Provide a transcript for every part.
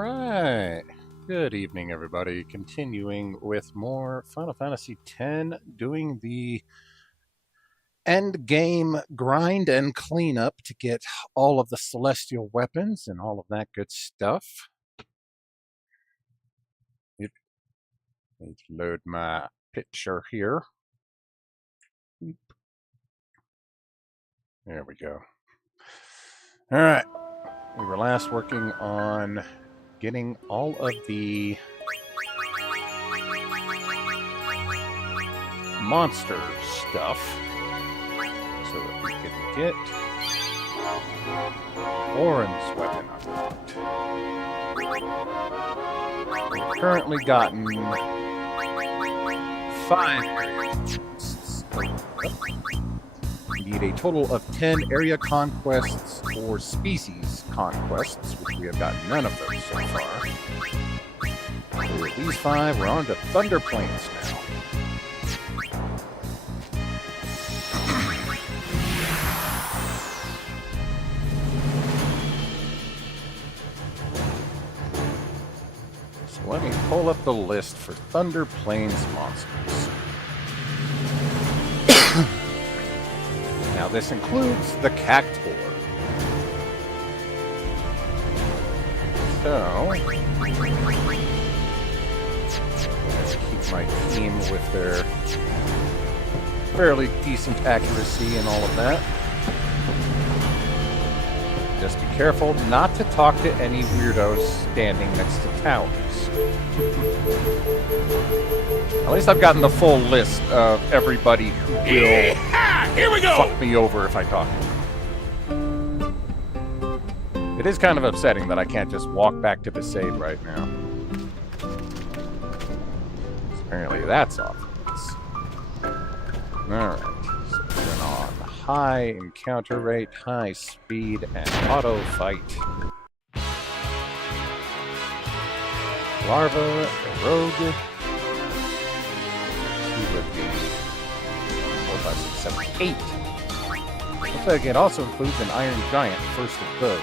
Alright. Good evening, everybody. Continuing with more Final Fantasy X, doing the end game grind and cleanup to get all of the celestial weapons and all of that good stuff. Need to load my picture here. There we go. Alright. We were last working on getting all of the monster stuff so that we can get Orin's weapon unlocked. We've currently gotten 5 areas. We need a total of 10 area conquests or species conquests, which we have gotten none of those so far. So with these 5, we're on to Thunder Plains now. So let me pull up the list for Thunder Plains monsters. Now this includes the Cactuar. So, let's keep my team with their fairly decent accuracy and all of that. Just be careful not to talk to any weirdos standing next to towers. At least I've gotten the full list of everybody who will Here we go! fuck me over if I talk to them. It is kind of upsetting that I can't just walk back to the save right now. Apparently that's off. Alright, so turn on high encounter rate, high speed, and auto fight. Larva, a rogue. 2 of the 4, 5, 6, 7, 8. Looks like it also includes an Iron Giant, first of those.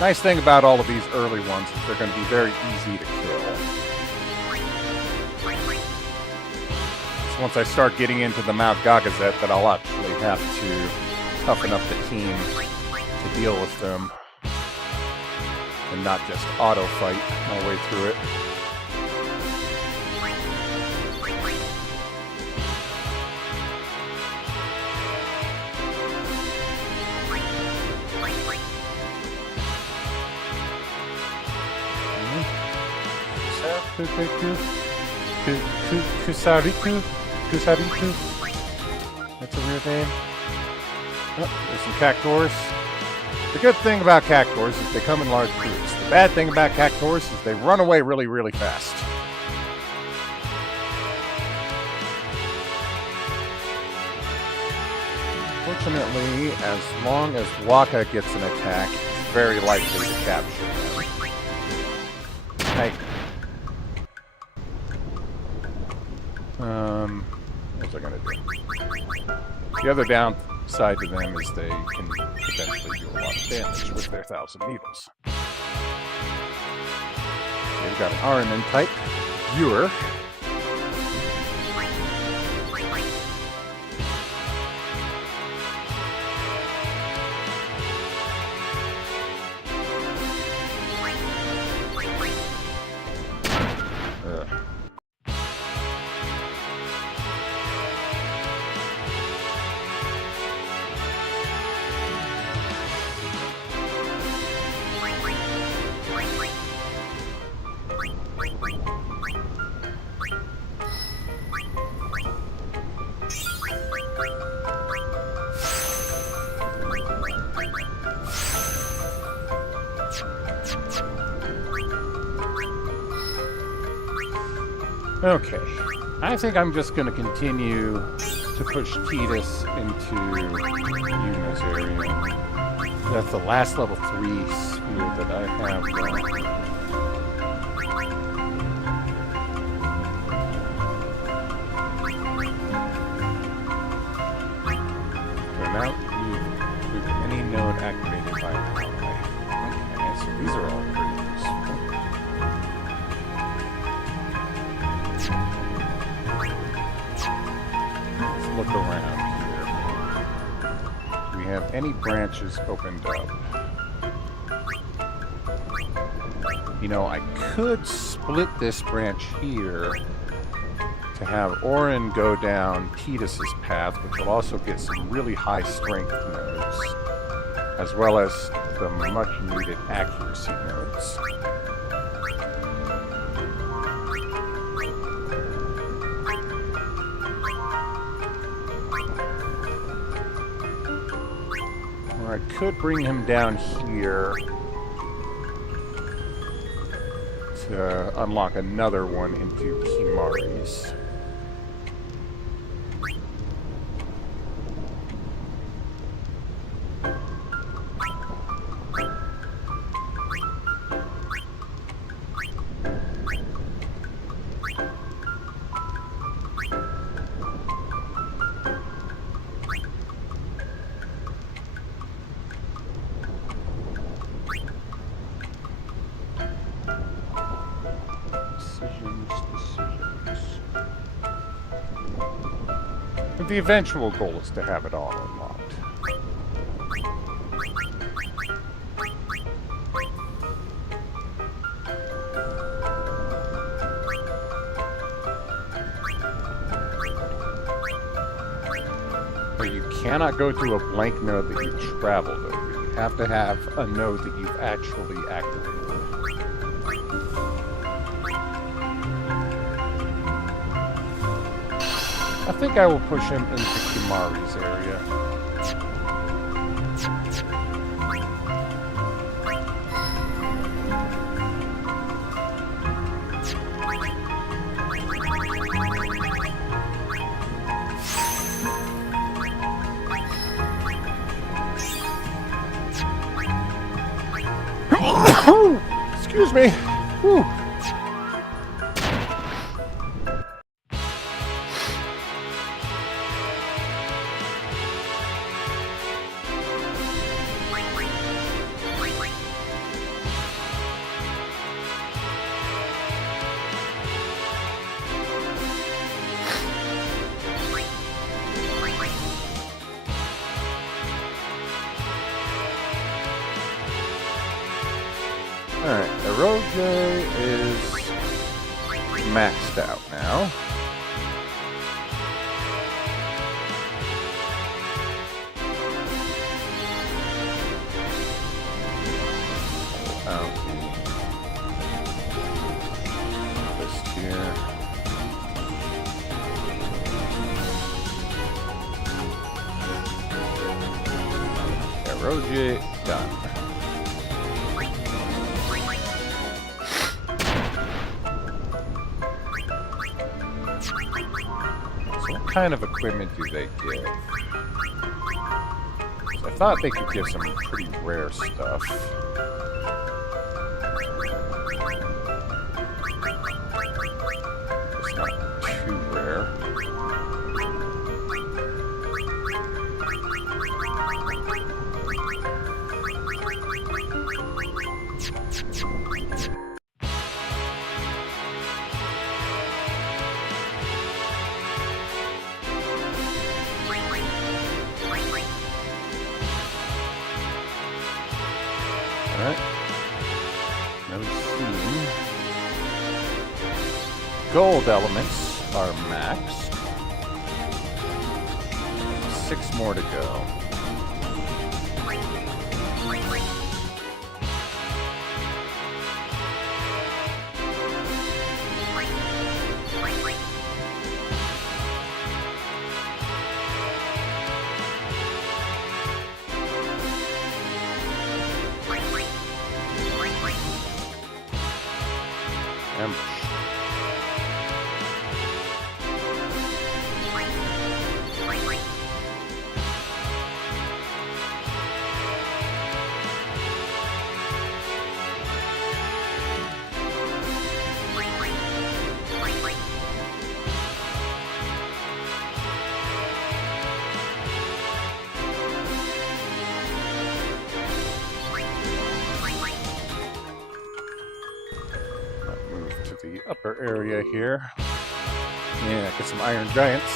Nice thing about all of these early ones is they're going to be very easy to kill. So once I start getting into the Mount Gagazet, that I'll actually have to toughen up the team to deal with them. And not just auto-fight my way through it. Kusariku. That's a weird name. Oh, there's some Cactuars. The good thing about Cactuars is they come in large groups. The bad thing about Cactuars is they run away really, really fast. Fortunately, as long as Waka gets an attack, it's very likely to capture them. Hey. What's I gonna do? The other downside to them is they can potentially do a lot of damage with their 1,000 needles. They've got an RMN type, Viewer. Okay, I think I'm just going to continue to push Tidus into Yuna's area. That's the last level 3 spear that I have left. Mount have any branches opened up. You know, I could split this branch here to have Orin go down Titus's path, which will also get some really high strength nodes, as well as the much needed accuracy nodes. Or I could bring him down here to unlock another one into Kimari's. The eventual goal is to have it all unlocked. But you cannot go to a blank node that you've traveled over. You have to have a node that you've actually activated. I think I will push him into Kimari's area. Excuse me. Whew. Alright, Eroge is maxed out now. This here. Eroge done. What kind of equipment do they give? I thought they could give some pretty rare stuff. It's not too rare. Alright. No seeing. Gold elements are maxed. 6 more to go. The upper area here. Yeah, get some iron giants.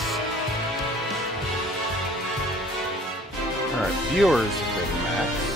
Alright, viewers have been maxed.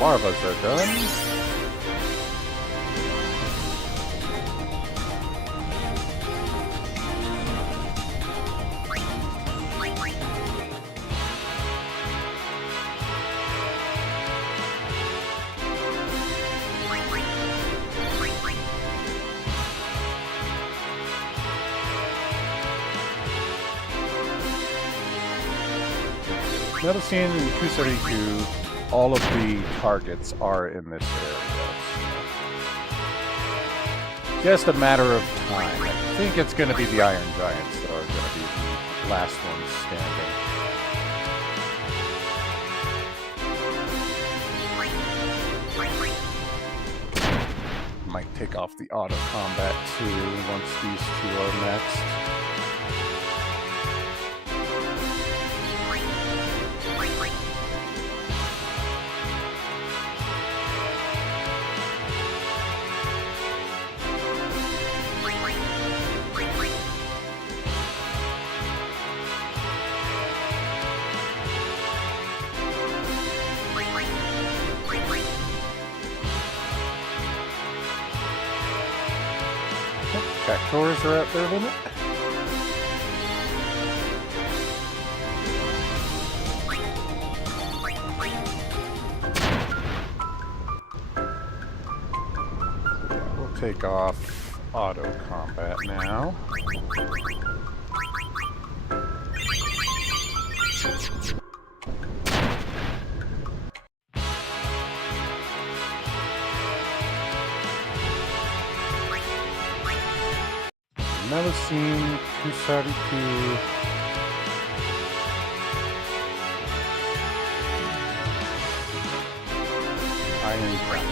Larvas are done. Medicine and Kusariku, all of the targets are in this area. So just a matter of time. I think it's going to be the Iron Giants that are going to be the last ones standing. Might take off the auto combat too once these two are maxed. Cactors are at their limit. We'll take off auto combat now. Melusine, Kusariku, Iron Giant.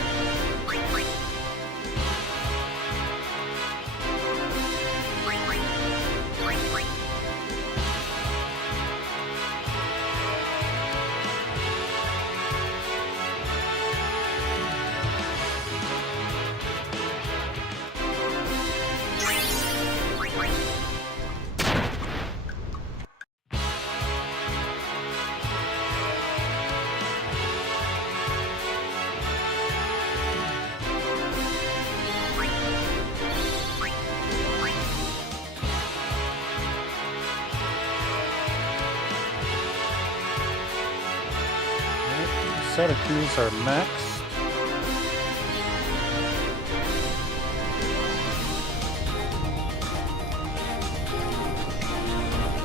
Kusarikus are maxed.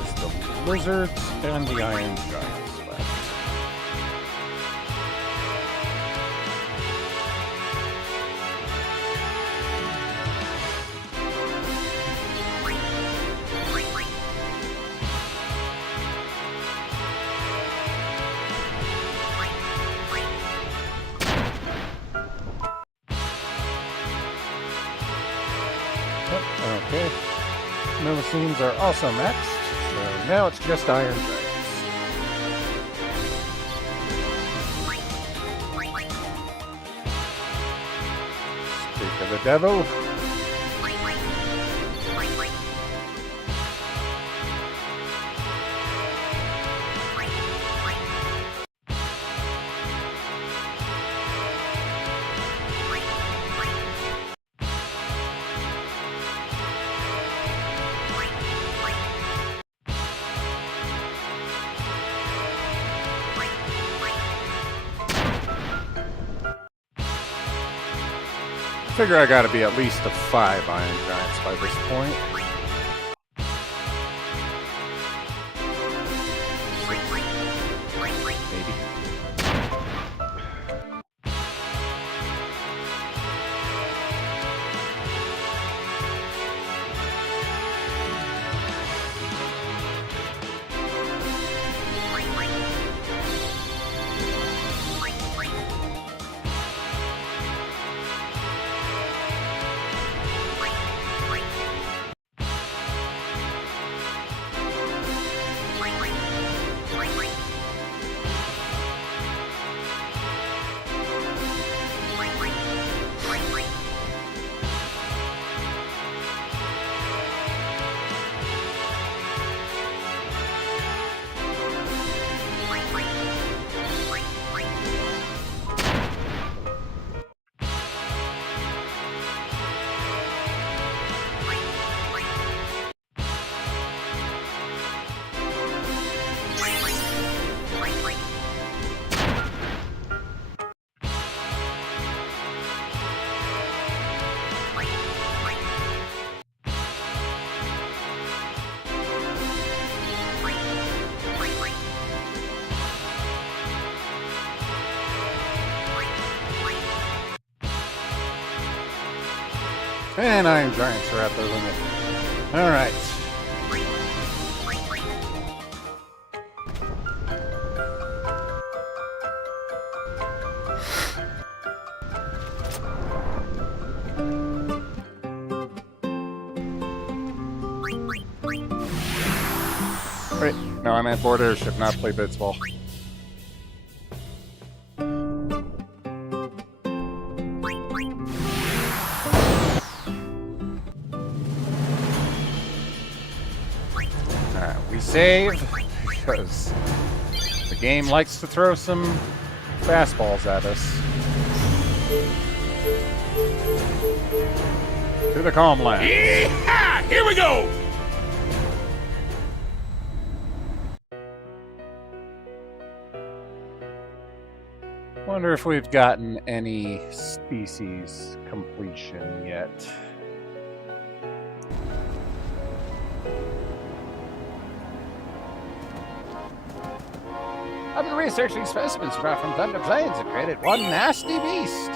It's the lizards and the Iron Giants left. Okay, Melusines are also maxed, so now it's just Iron Giants. Speak of the devil. Figure I gotta be at least a 5 Iron Giants by this point. 6, maybe. And Iron Giants are at their limit. Alright. Wait, no, I meant board airship, not play Blitzball. We save because the game likes to throw some fastballs at us. To the calm land. Yeah! Here we go! Wonder if we've gotten any species completion yet. I've been researching specimens brought from Thunder Plains and created one nasty beast.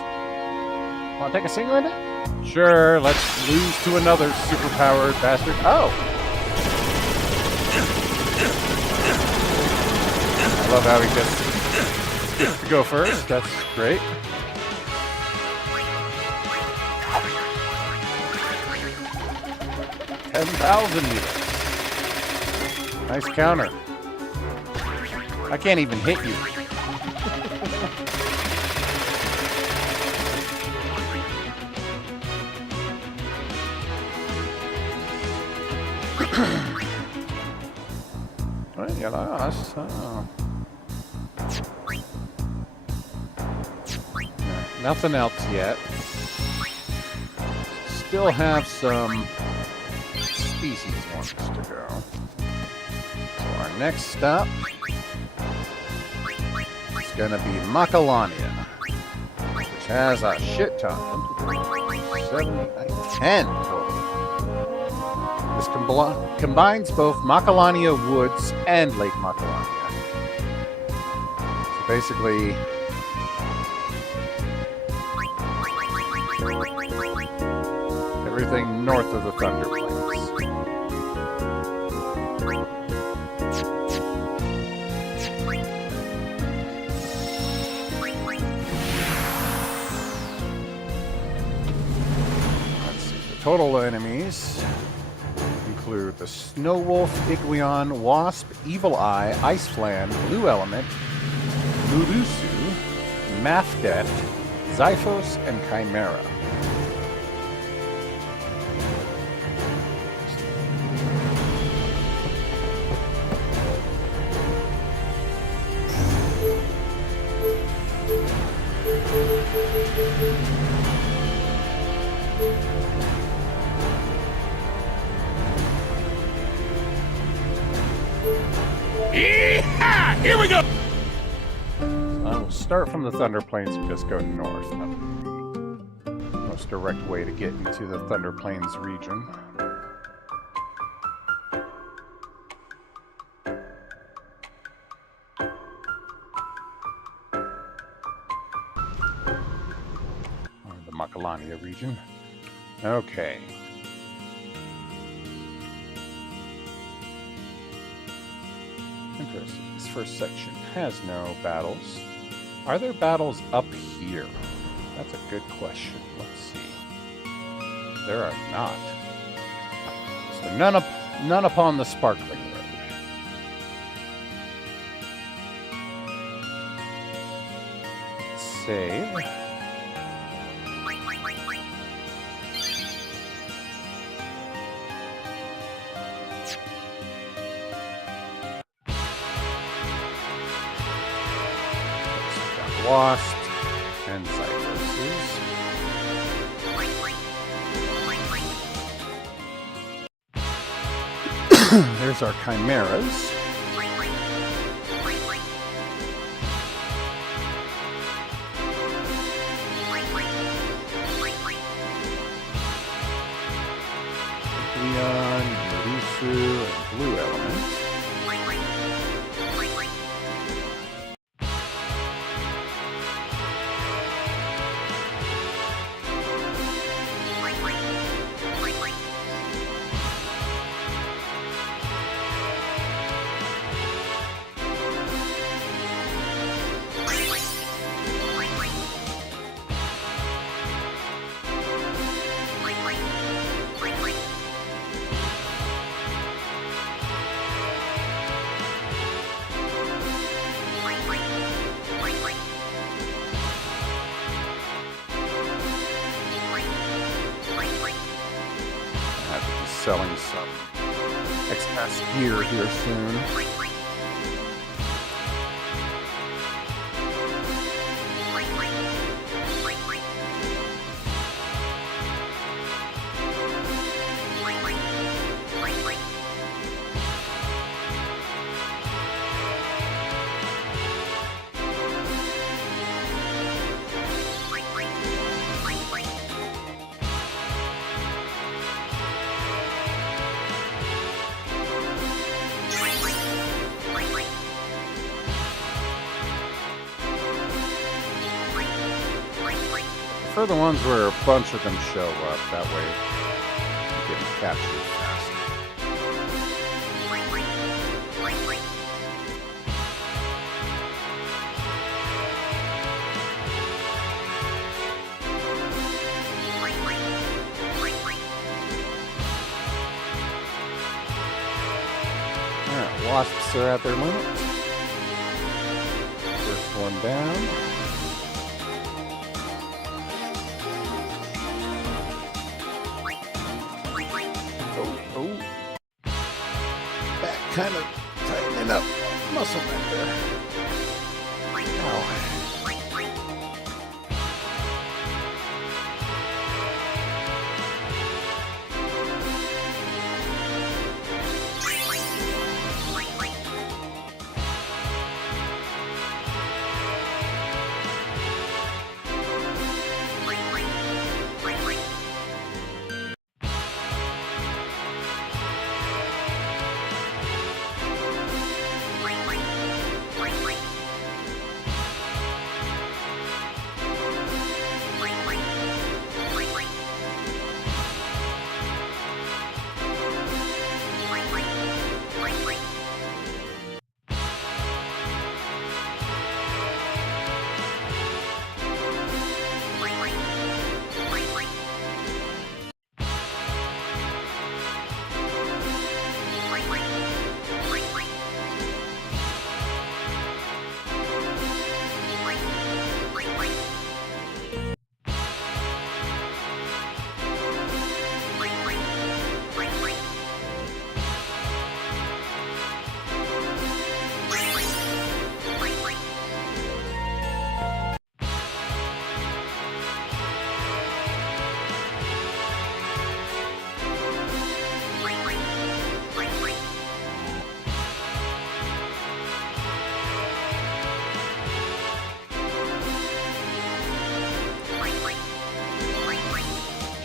Want to take a swing with it? Sure, let's lose to another superpowered bastard. Oh! I love how he gets to go first. That's great. $10,000 meters. Nice counter. I can't even hit you. Well, you lost. Oh. Nothing else yet. Still have some species ones to go. So our next stop is going to be Macalania, which has a shit ton. 10 total. This combines both Macalania Woods and Lake Macalania. So basically, everything north of the Thunder Plains. Let's see. The total enemies include the Snow Wolf, Iguion, Wasp, Evil Eye, Ice Flan, Blue Element, Murusu, Mafdet, Zyphos, and Chimera. Yeah! Here we go! I will start from the Thunder Plains and just go north. Most direct way to get into the Thunder Plains region. Or the Macalania region. Okay. Interesting. This first section has no battles. Are there battles up here? That's a good question. Let's see. There are not. So none upon the Sparkling Road. Let's save. Wasp and Cyphers. There's our Chimeras. Leon, Murusu, and Blue Element. selling some X-Pass gear here soon. For the ones where a bunch of them show up, that way you get captured fast. Alright, wasps are at their limit. First one down. Kind of tightening up muscle back there. Ow.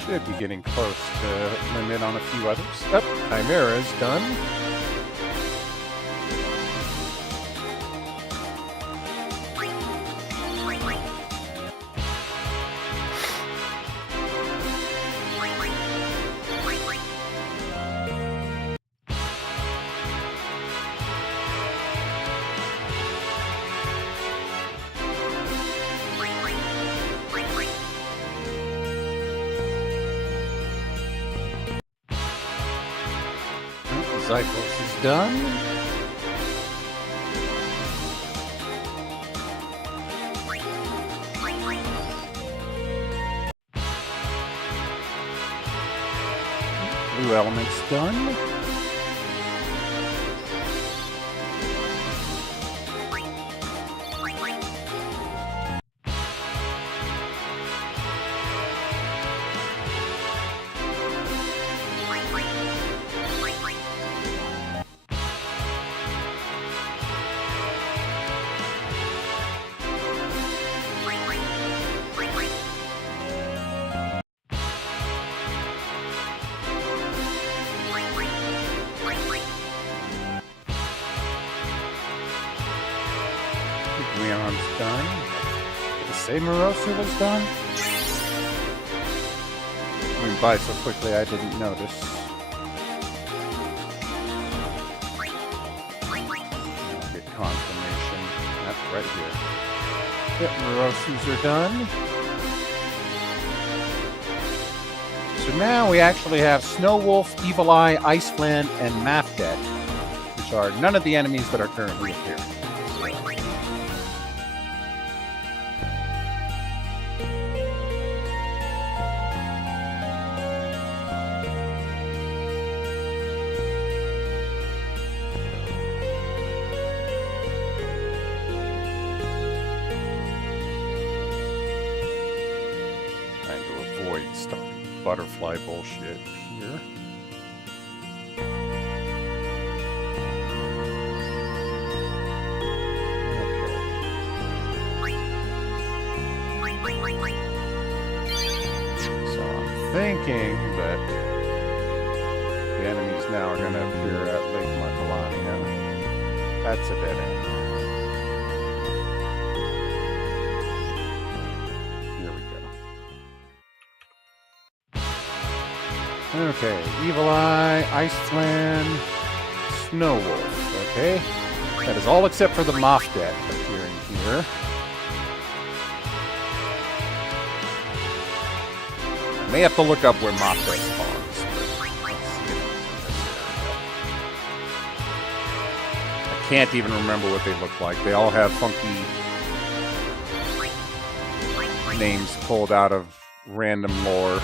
Should be getting close to limit on a few others. Yep, Chimera's done. Cycles is done. Blue element's done. Leon's done. Did I say Morosu was done? Went by so quickly I didn't notice. I'll get confirmation. That's right here. Yep, Morosus are done. So now we actually have Snow Wolf, Evil Eye, Iceland, and Mafdet, which are none of the enemies that are currently appearing. avoid starting butterfly bullshit here. Thinking that the enemies now are going to appear at Lake Macalania. That's a dead end. Here we go. Okay, Evil Eye, Iceland, Snow Wolf. Okay, that is all except for the Mothdet appearing here. May have to look up where Mothdet spawns. I can't even remember what they look like. They all have funky names pulled out of random lore.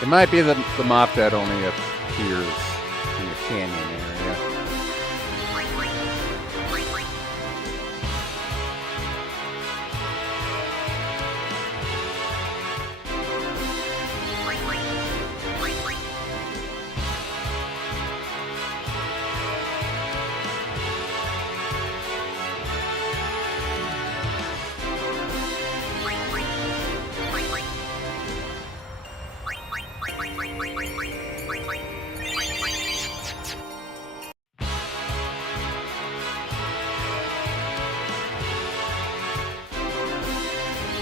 It might be that the Mothdet only appears in the canyon area.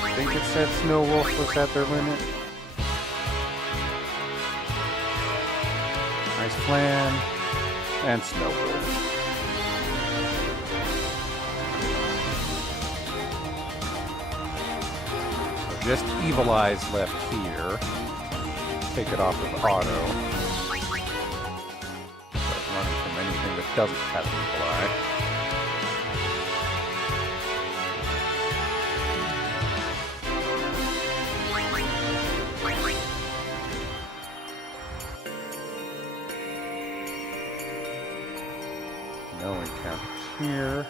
I think it said Snow Wolf was at their limit. Iceland and Snow Wolf. So just Evil Eyes left here. Take it off of auto. Start running from anything that doesn't have an Evil Eye. No encounters here.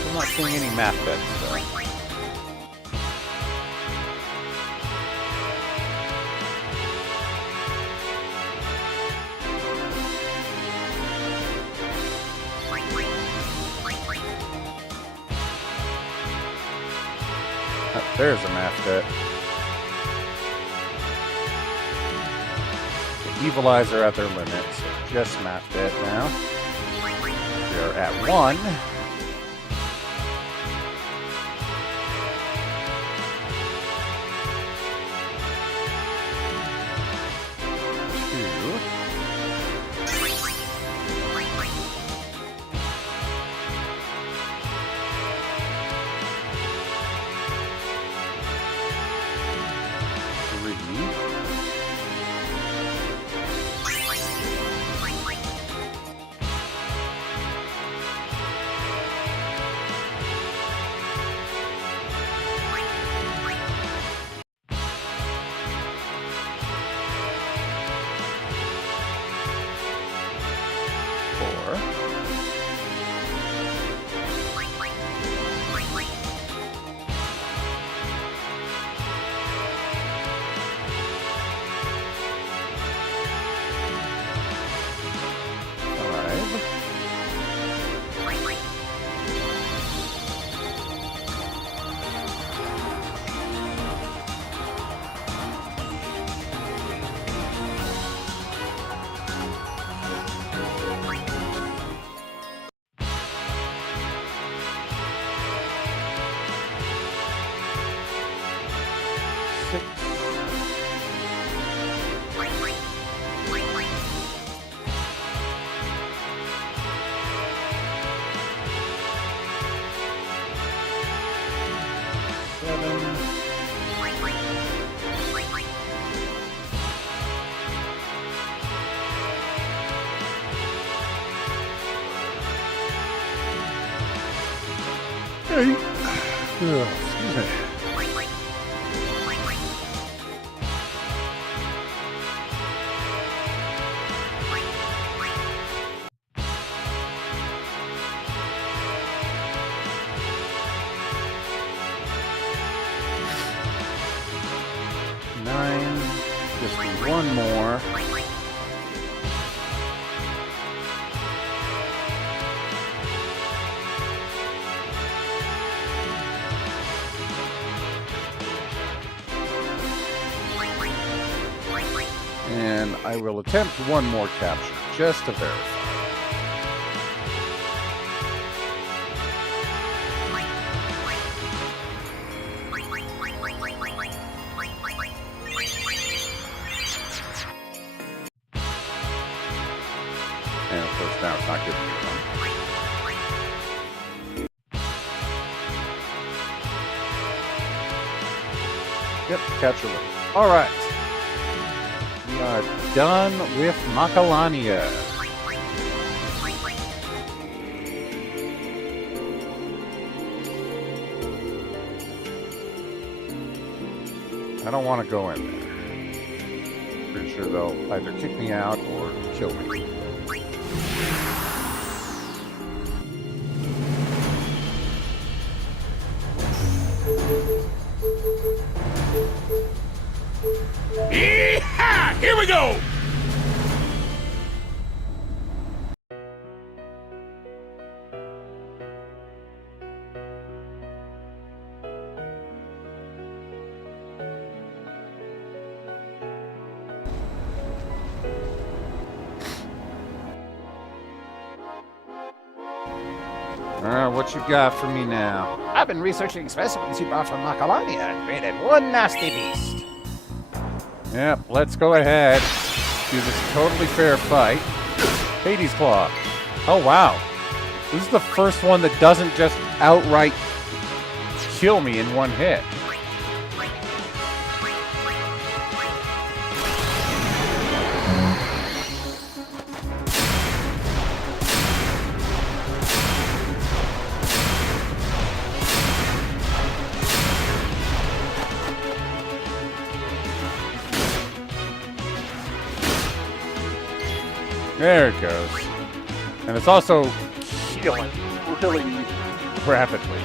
I'm not seeing any map beds though. There's a map bet. The Evil Eyes are at their limit, so just map bet now. We are at 1. Excuse me. Nine. Just one more. And I will attempt one more capture, just to verify. And of course now it's not giving me one. Yep, capture limit. Alright. We are done with Macalania. I don't want to go in there. Pretty sure they'll either kick me out or kill me. Yee-haw! Here we go! What you got for me now? I've been researching specimens you brought from Macalania and created one nasty beast. Yep, let's go ahead. Do this totally fair fight. Hades Claw. Oh, wow. This is the first one that doesn't just outright kill me in one hit. There it goes. And it's also healing really rapidly.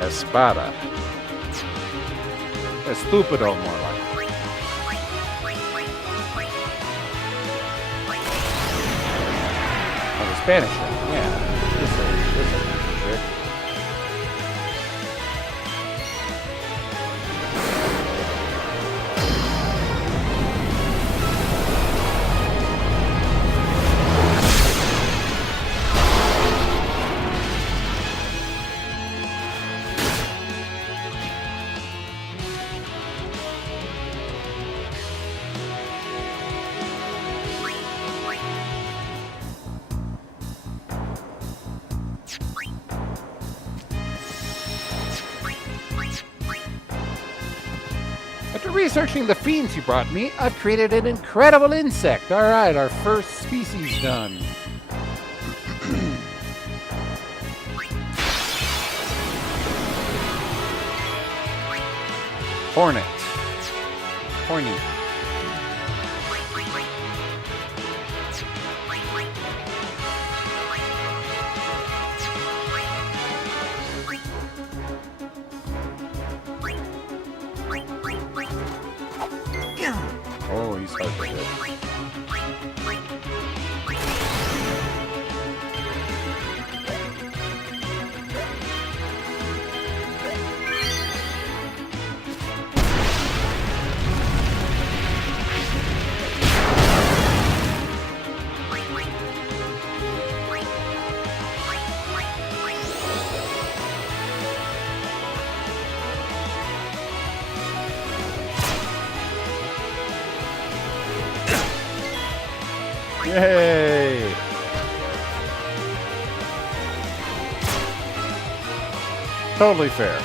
Espada. Estupido, more like. Oh, the Spanish one. Yeah. This is trick. After researching the fiends you brought me, I've created an incredible insect. All right, our first species done. Hornet. Horny. Oh, he's hard to hit. Yay! Totally fair.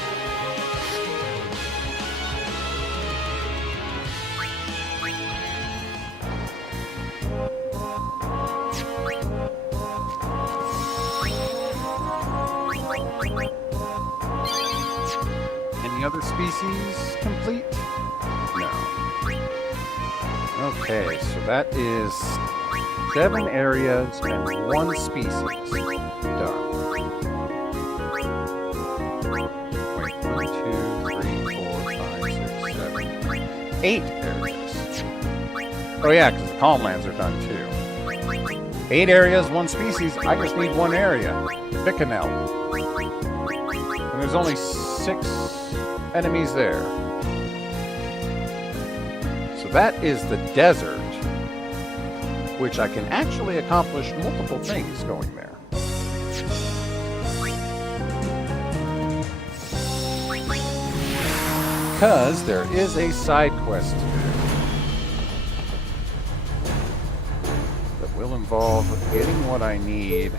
any other species complete? No. Okay, so that is 7 areas and 1 species. Done. Wait, 1, 2, 3, 4, 5, 6, 7, 8 areas. Oh yeah, because the calm lands are done too. 8 areas, 1 species. I just need 1 area. Bicanel. And there's only 6 enemies there. So that is the desert, which I can actually accomplish multiple things going there. Because there is a side quest to do that will involve getting what I need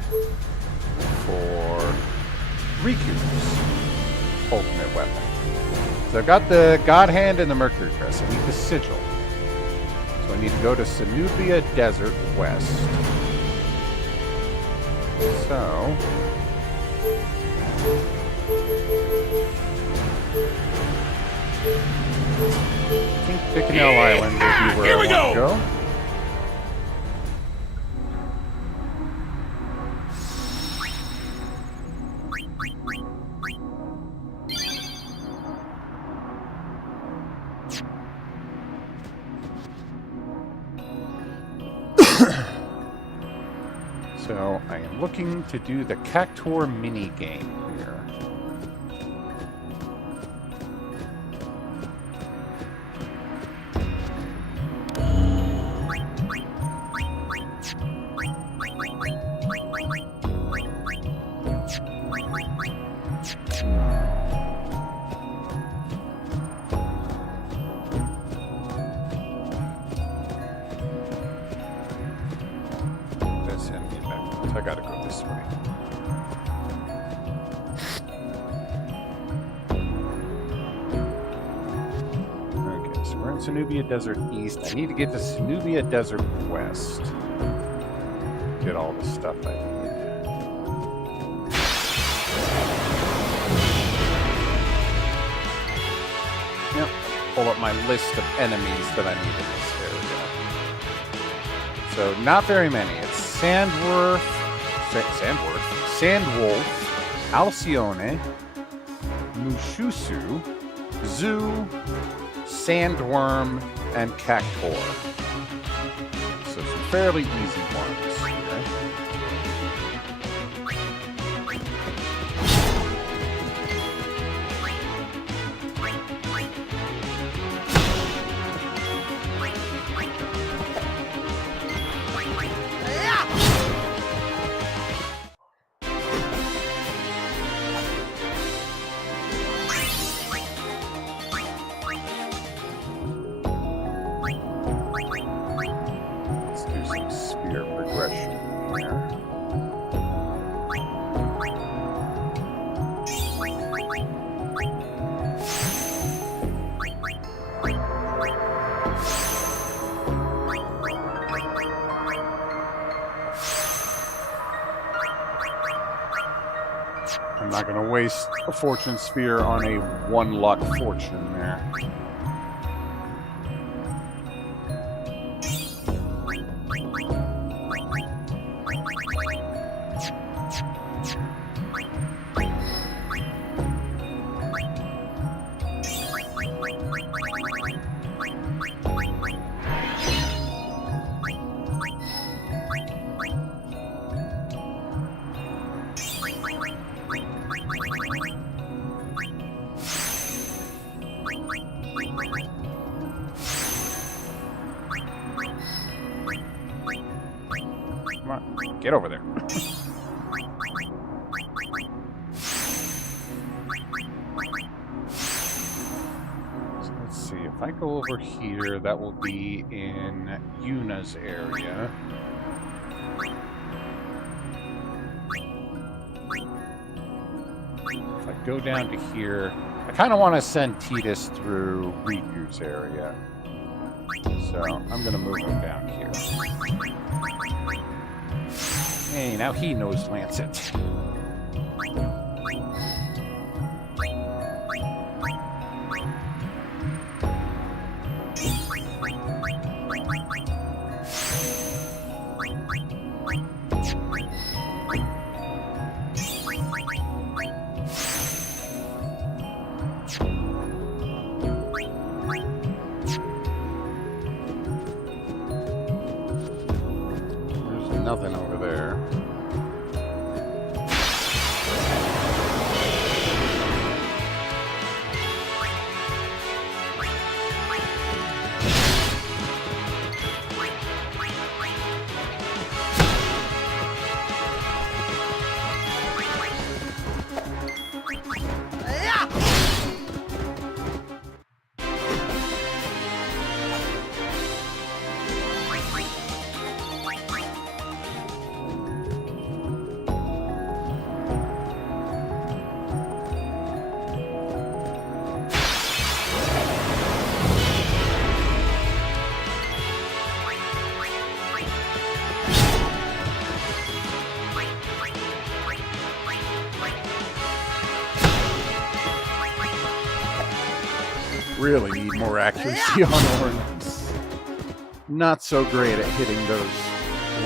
for Riku's ultimate weapon. So I've got the God Hand and the Mercury Crest. I need the Sigil. So I need to go to Sanubia Desert West. So I think Bicanel Island will be where I want to go. So I am looking to do the Cactuar mini game here. I gotta go this way. Okay, so we're in Sanubia Desert East. I need to get to Sanubia Desert West. Get all the stuff I need. Yep, pull up my list of enemies that I need in this area. So, not very many. It's Sandwolf, Alcyone, Mushusu, Zoo, Sandworm, and Cactuar. So some fairly easy ones here. I'm not going to waste a fortune sphere on a 1 luck fortune there. Come on, get over there. So let's see, if I go over here, that will be in Yuna's area. If I go down to here, I kind of want to send Tidus through Riku's area. So I'm going to move him down here. Hey, now he knows Lancet. Nothing over there. Really need more accuracy on Ornans. Not so great at hitting those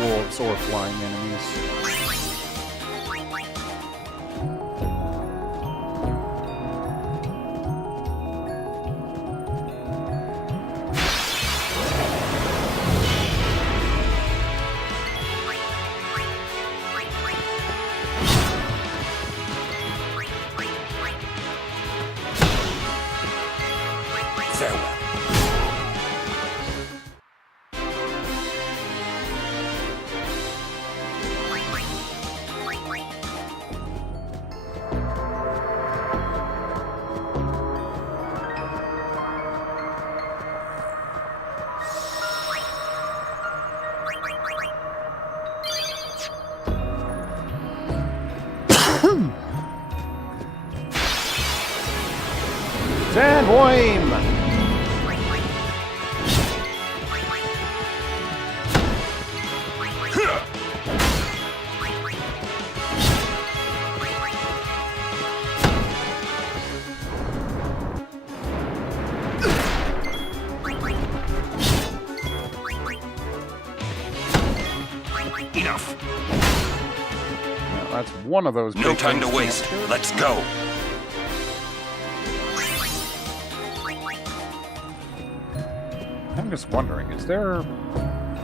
wolves or flying enemies. Sandworm! Enough. Well, that's one of those. No big time to things waste. can't do. Let's go. I'm just wondering, is there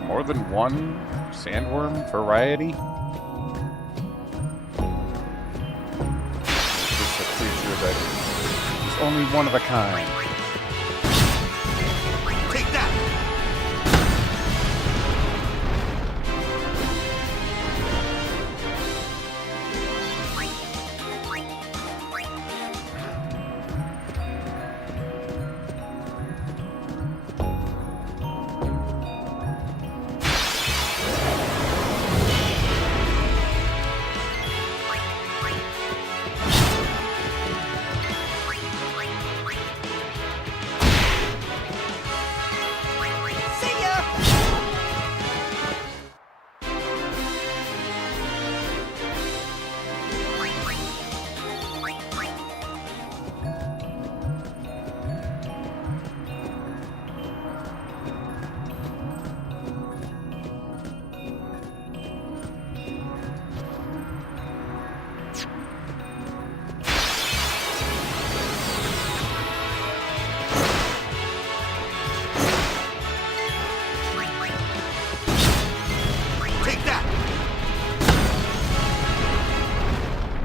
more than one sandworm variety? Is this a creature that is only one of a kind? Take that.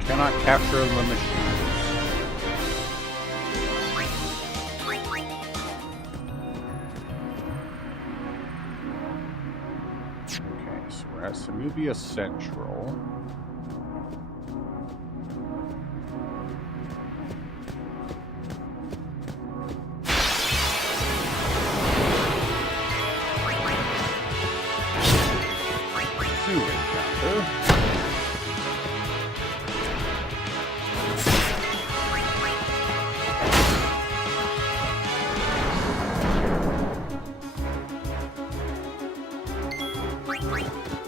Cannot capture the machine. Okay, so we're at Samubia Central. Two encounter.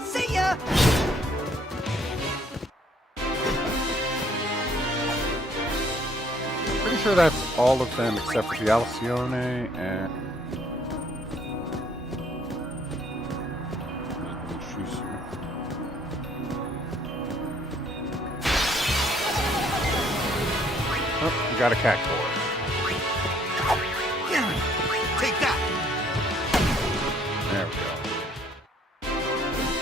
See ya! I'm pretty sure that's all of them except for the Alcione and oh, we got a cactuar. Take that. There we go.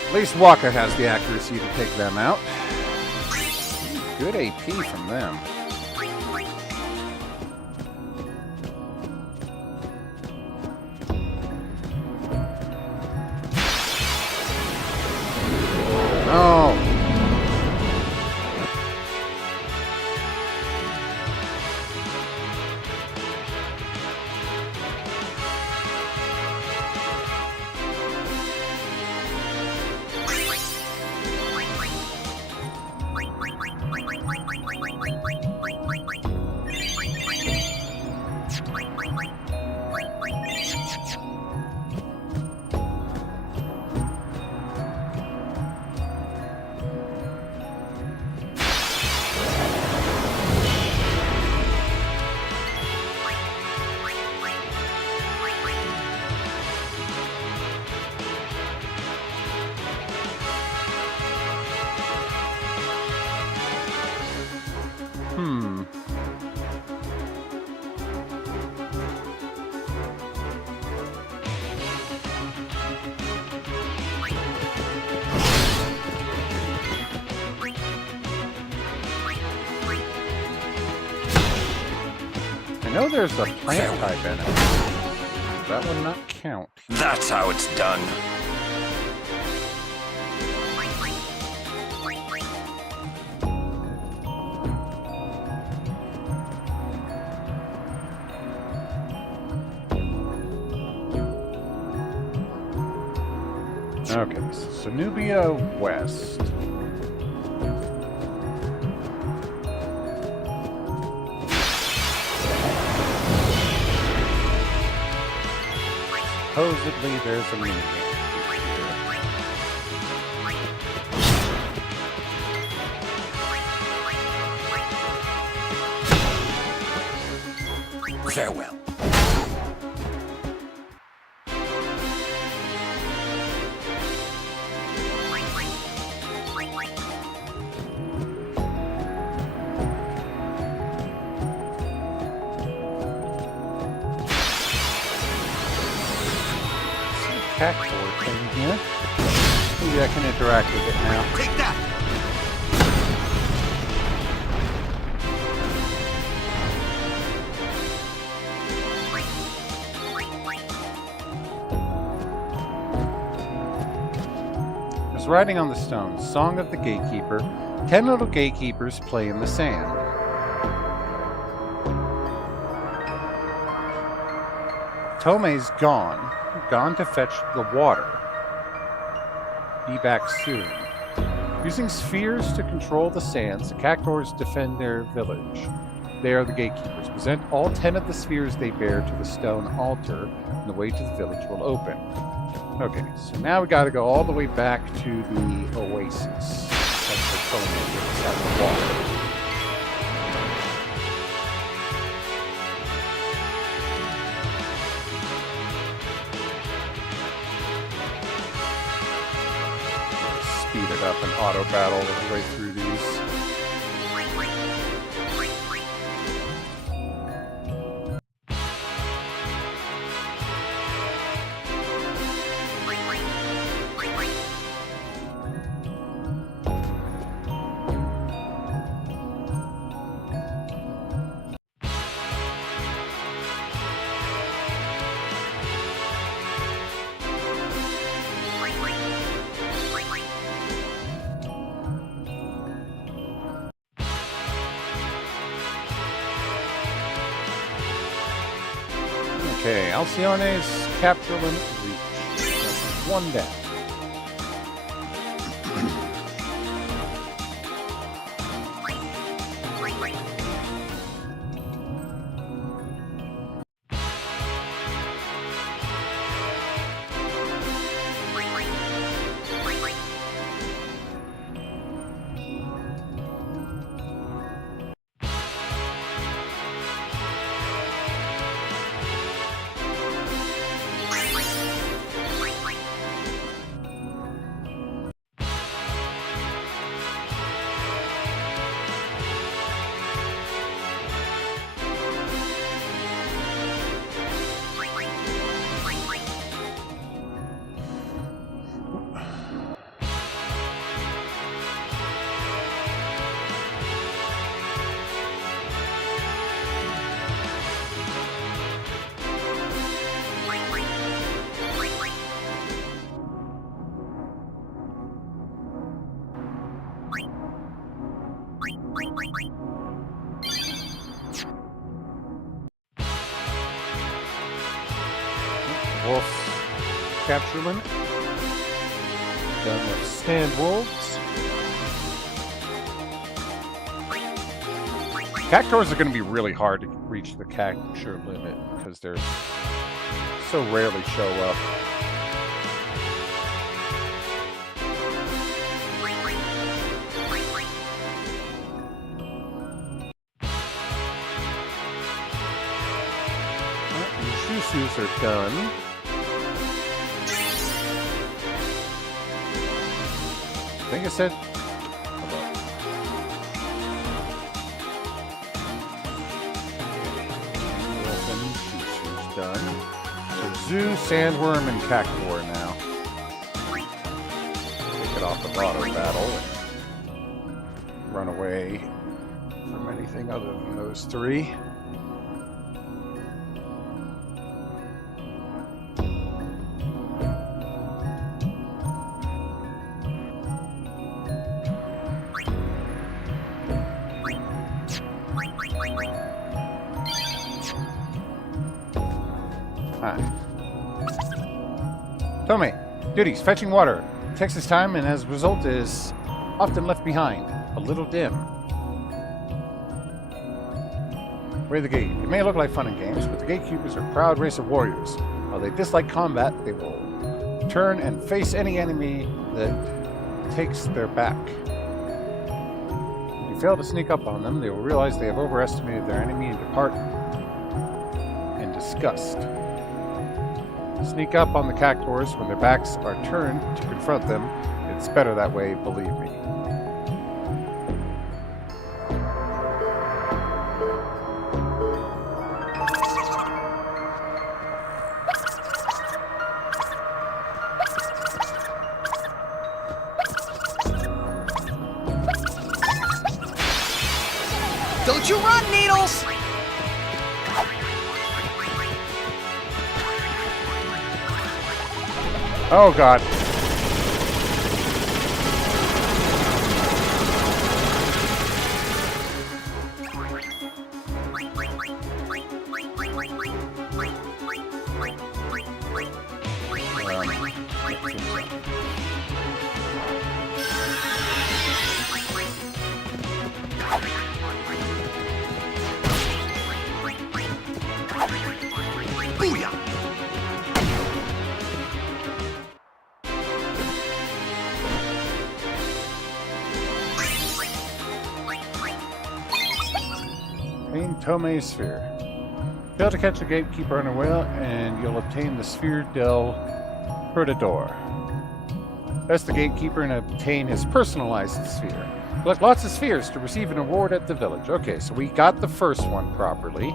At least Waka has the accuracy to take them out. Good AP from them. Oh. I know there's a plant type in it. That would not count. That's how it's done. Okay, so Nubia West. Supposedly there's a mini game here. Farewell. Cactuar thing here. Maybe I can interact with it now. Take that! As writing on the stone, Song of the Gatekeeper, 10 little gatekeepers play in the sand. Tomei's gone to fetch the water. Be back soon. Using spheres to control the sands, the Cactuars defend their village. They are the gatekeepers. Present all 10 of the spheres they bear to the stone altar, and the way to the village will open. Okay, so now we gotta go all the way back to the oasis. That's where Tomei gets out of the water. Speed it up and auto battle the way through these. Okay, Alcione's capture limit reached. That's one down. Wolf capture limit. Done with stand wolves. Cactuars are going to be really hard to reach the capture limit because they're so rarely show up. Shusus are done. I think I said. Shusu's done. So Zoo, Sandworm, and Cactuar now. Take it off of auto battle and run away from anything other than those three. Tomei, duties, fetching water. Takes his time and as a result is often left behind. A little dim. Way the gate. It may look like fun and games, but the gatekeepers are a proud race of warriors. While they dislike combat, they will turn and face any enemy that takes their back. If you fail to sneak up on them, they will realize they have overestimated their enemy and depart in disgust. Sneak up on the Cactuars when their backs are turned to confront them. It's better that way, believe me. Don't you run, Needles! Oh god. Booyah! Tomei Sphere. Fail to catch the gatekeeper unaware, and you'll obtain the Sphere del Perdedor. That's the gatekeeper and obtain his personalized sphere. Collect lots of spheres to receive an award at the village. Okay, so we got the first one properly.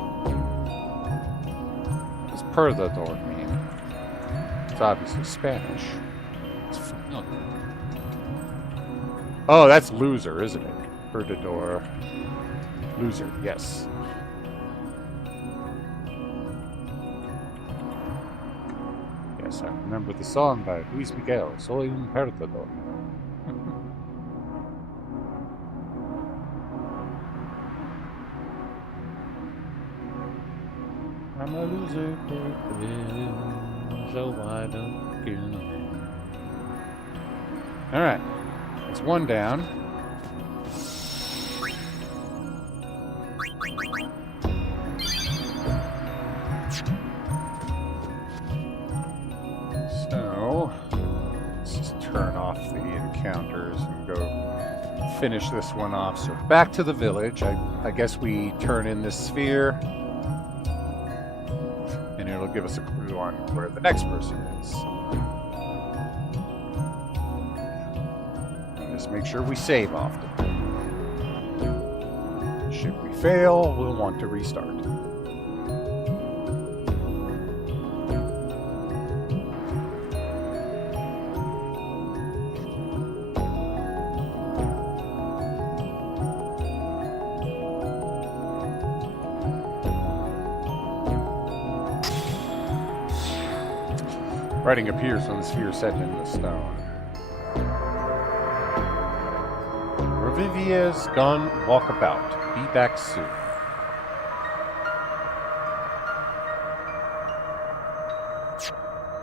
What does Perdedor mean? It's obviously Spanish. It's familiar. Oh, that's loser, isn't it? Perdedor. Loser, yes. Yes, I remember the song by Luis Miguel, Soy un perdedor. I'm a loser, so why don't you know? Alright, that's one down. Encounters and go finish this one off. So back to the village. I guess we turn in this sphere and it'll give us a clue on where the next person is. And just make sure we save often. Should we fail, we'll want to restart. Writing appears on the sphere set in the stone. Revivier's gone walkabout. Be back soon.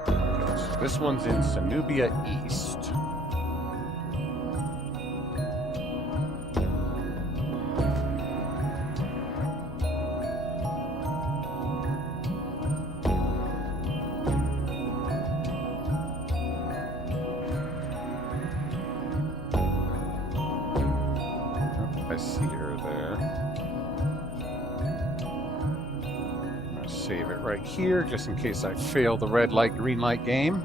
Okay, so this one's in Sanubia East. I see her there. I'm going to save it right here, just in case I fail the red light, green light game.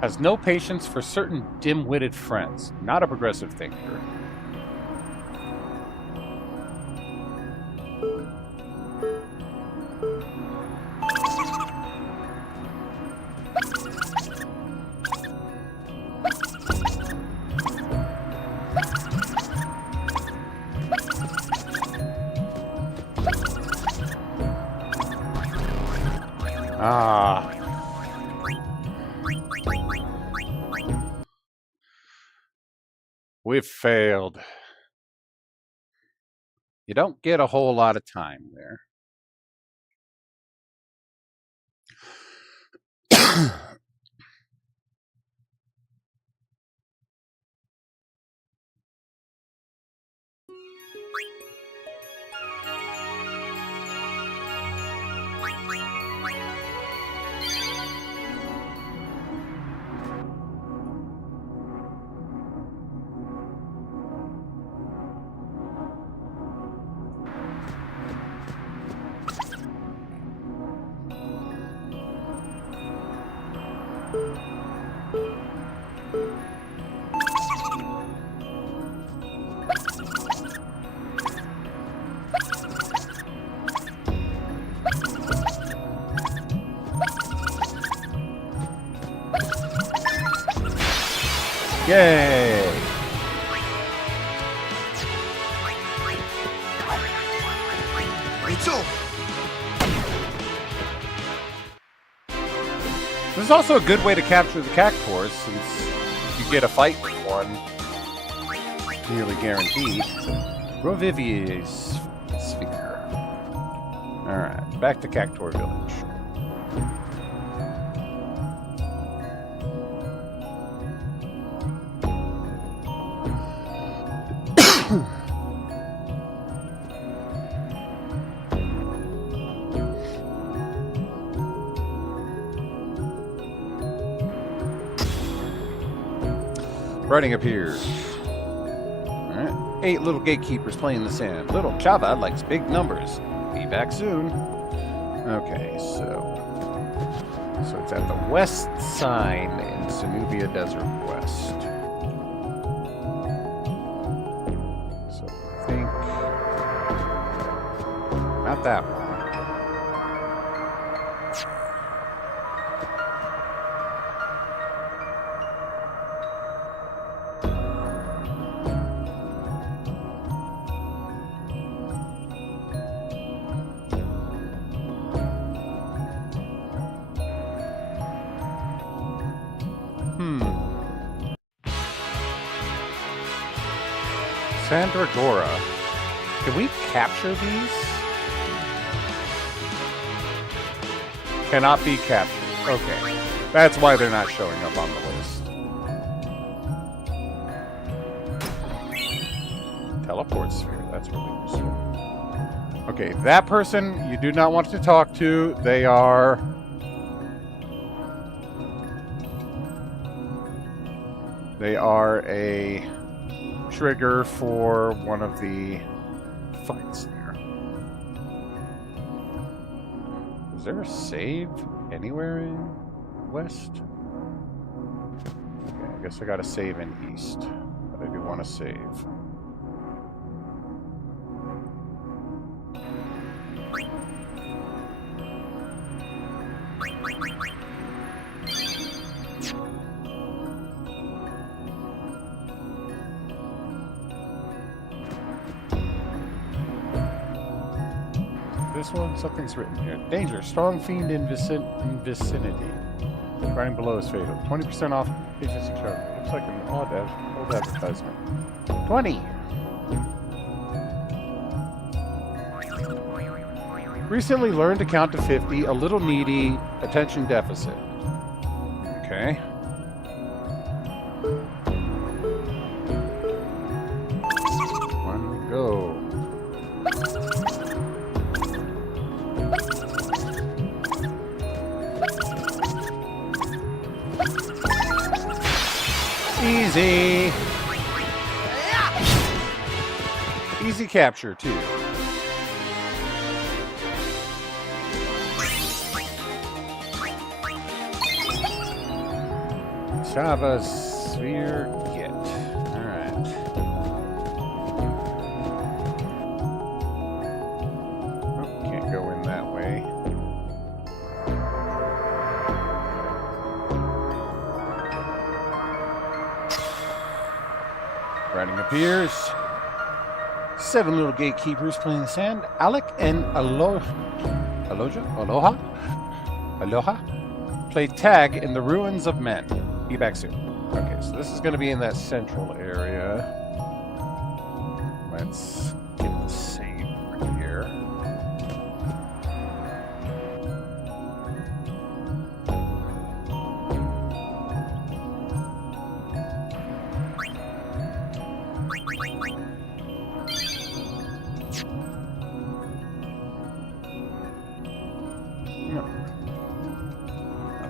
Has no patience for certain dim-witted friends. Not a progressive thinker. Ah. We've failed. You don't get a whole lot of time there. Yay! It's over. This is also a good way to capture the cactuars, since you get a fight with one nearly guaranteed. Rovivier's Sphere. Alright, back to Cactuar Village. Writing appears. Alright. 8 little gatekeepers playing the sand. Little Chava likes big numbers. Be back soon. Okay, so it's at the west sign in Sanubia Desert West. So I think not that one. Sandragora. Can we capture these? Cannot be captured. Okay. That's why they're not showing up on the list. Teleport sphere. That's really useful. Okay, that person you do not want to talk to. They are... a trigger for one of the fights there. Is there a save anywhere in West? Okay, I guess I gotta save in East, but I do want to save. this one? Something's written here. Danger. Strong fiend in vicinity. Riding below is fatal. 20% off agency charge. Looks like an old advertisement. 20. Recently learned to count to 50. A little needy. Attention deficit. Okay. One go. Easy. Easy capture, too. Java Sphere Kit. Alright. Oh, can't go in that way. Writing appears. 7 little gatekeepers playing the sand. Alec and Aloha play tag in the ruins of men. Be back soon. Okay, so this is going to be in that central area. Let's get the save right here.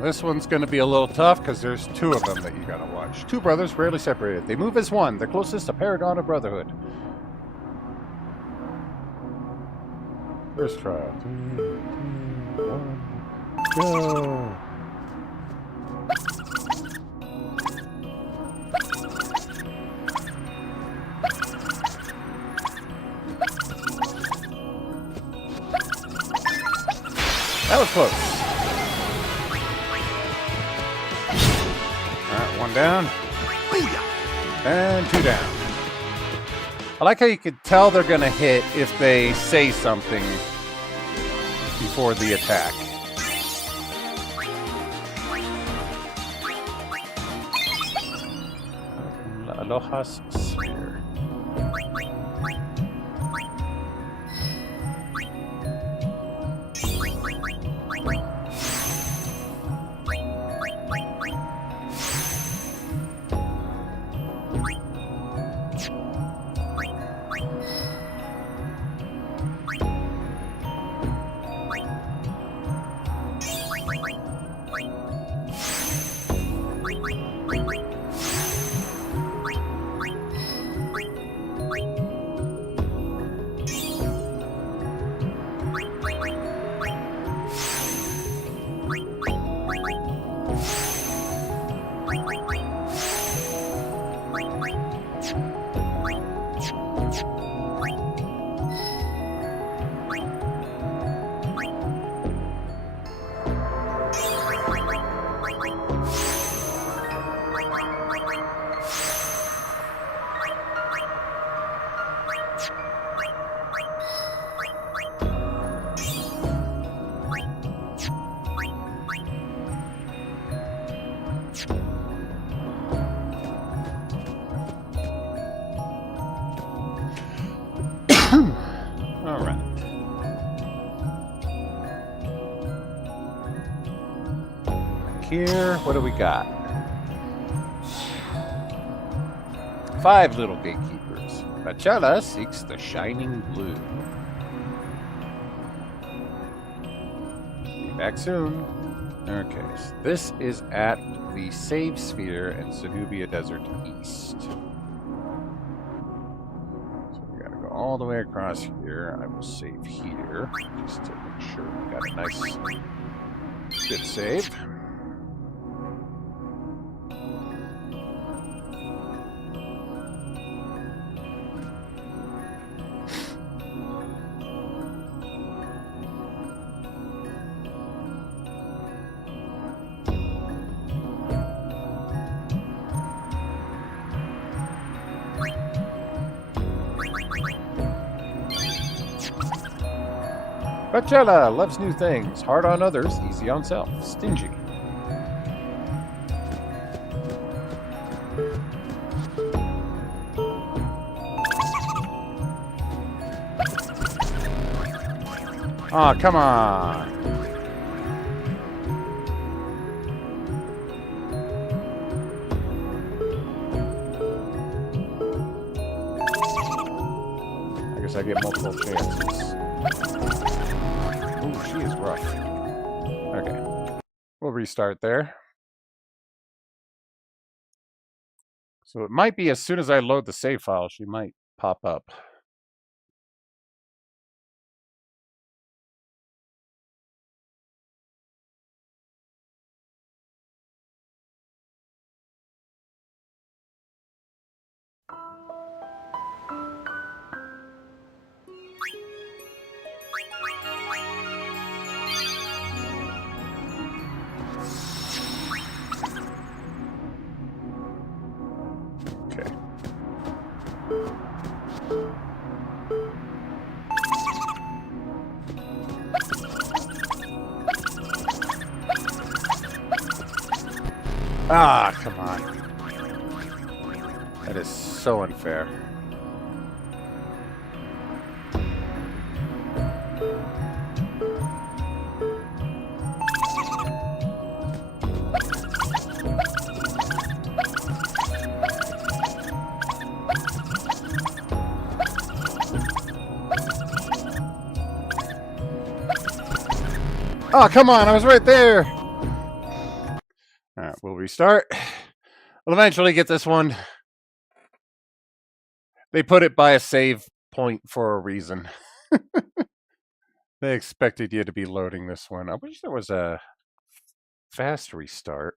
This one's going to be a little tough because there's 2 of them that you got to watch. 2 brothers, rarely separated. They move as one, the closest a paragon of brotherhood. First trial. 3, 2, 1, go! That was close. One down. And 2 down. I like how you could tell they're going to hit if they say something before the attack. Aloha Sphere. All right. Here, what do we got? 5 little gatekeepers. Bachala seeks the shining blue. Be back soon. Okay, so this is at the Save Sphere in Sanubia Desert East. So we gotta go all the way across here. I will save here, just to make sure we got a nice, good save. Bacella loves new things. Hard on others, easy on self. Stingy. Aw, oh, come on. I guess I get multiple chances. Ooh, she is rough. Okay. We'll restart there. So it might be as soon as I load the save file, she might pop up. Okay. Ah, come on. That is so unfair. Oh, come on, I was right there. Alright, we'll restart. We'll eventually get this one. They put it by a save point for a reason. They expected you to be loading this one. I wish there was a fast restart.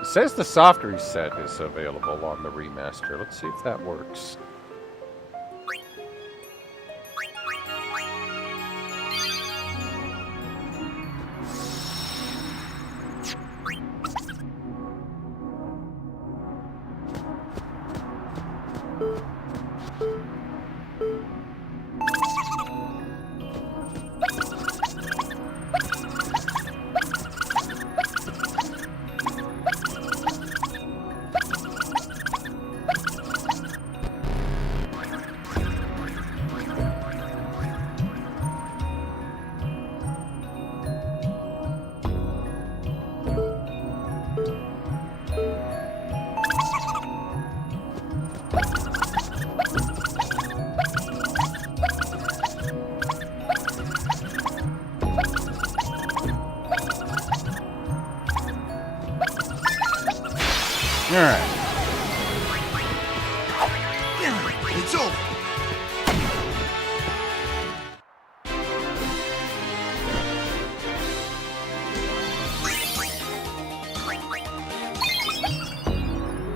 It says the soft reset is available on the remaster. Let's see if that works. Alright. It's over.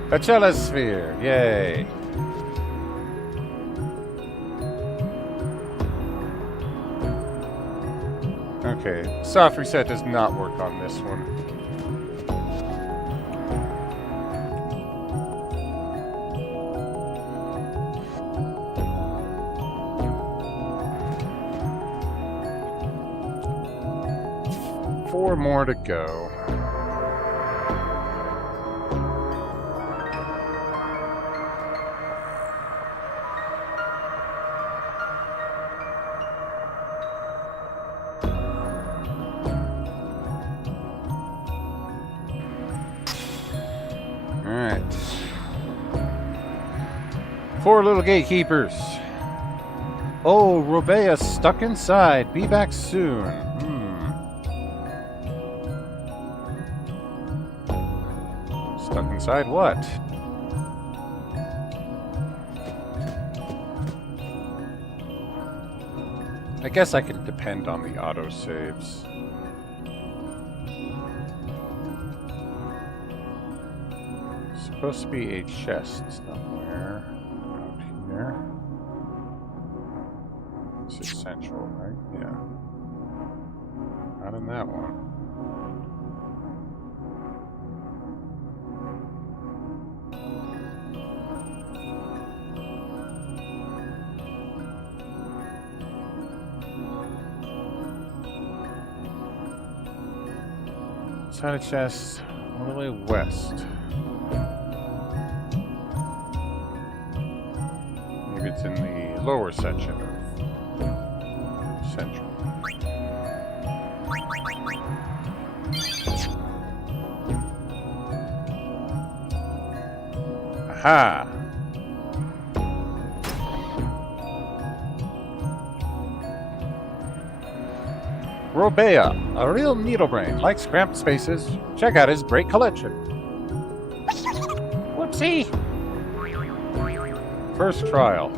Bacella Sphere, yay. Okay, soft reset does not work on this one. Four more to go. Alright. 4 little gatekeepers. Oh, Robea's stuck inside. Be back soon. Stuck inside what? I guess I can depend on the autosaves. So supposed to be a chest somewhere out here. This is central, right? Yeah. Not in that one. Side of chest all the way west. Maybe it's in the lower section of central. Aha! Robea, a real needlebrain, likes cramped spaces. Check out his great collection. Whoopsie! First trial.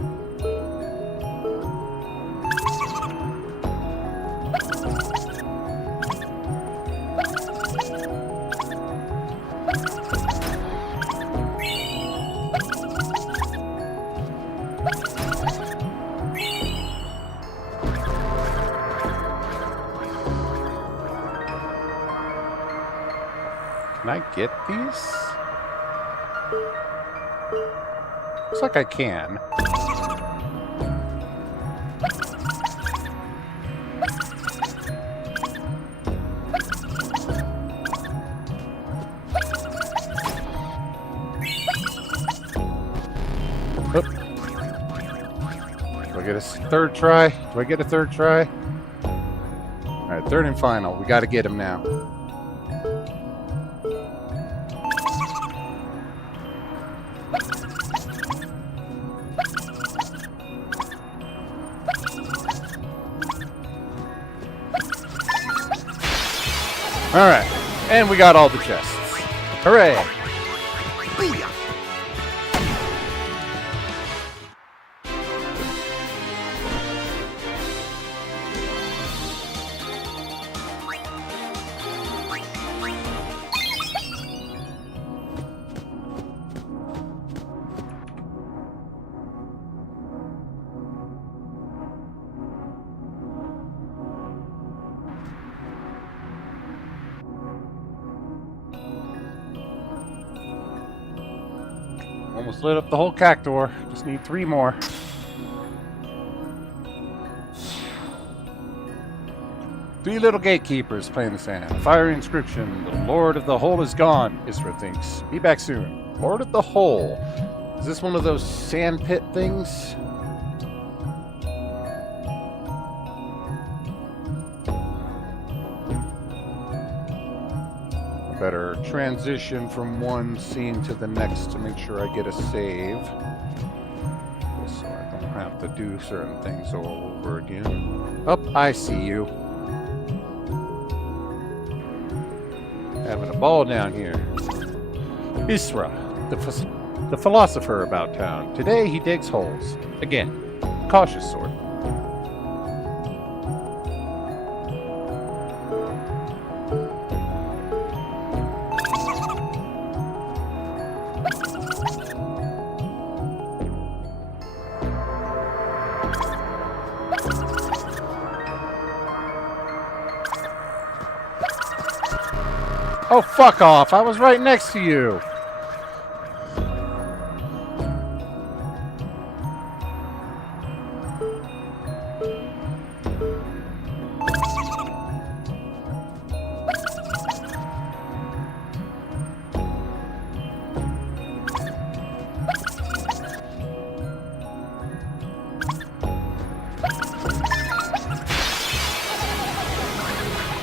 Can I get these? Looks like I can. Oop. Do I get a third try? Do I get a third try? Alright, third and final. We gotta get him now. Alright, and we got all the chests. Hooray! Booyah! Almost lit up the whole cactor. Just need 3 more. Three little gatekeepers play in the sand. Fiery inscription. The Lord of the Hole is gone, Isra thinks. Be back soon. Lord of the Hole. Is this one of those sand pit things? Better transition from one scene to the next to make sure I get a save. So I don't have to do certain things all over again. Oh, I see you. Having a ball down here. Isra, the philosopher about town. Today he digs holes. Again, cautious sort. Oh, fuck off. I was right next to you.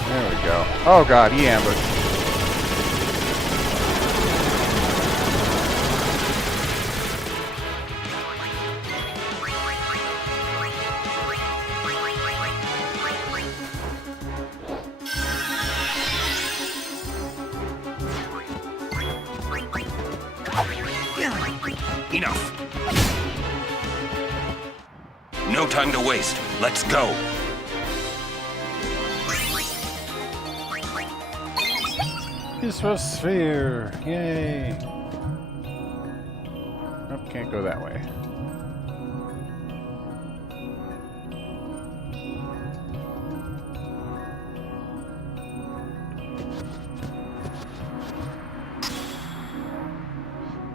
There we go. Oh god, he ambushed. Enough. No time to waste. Let's go. Isra Sphere. Yay. can't go that way.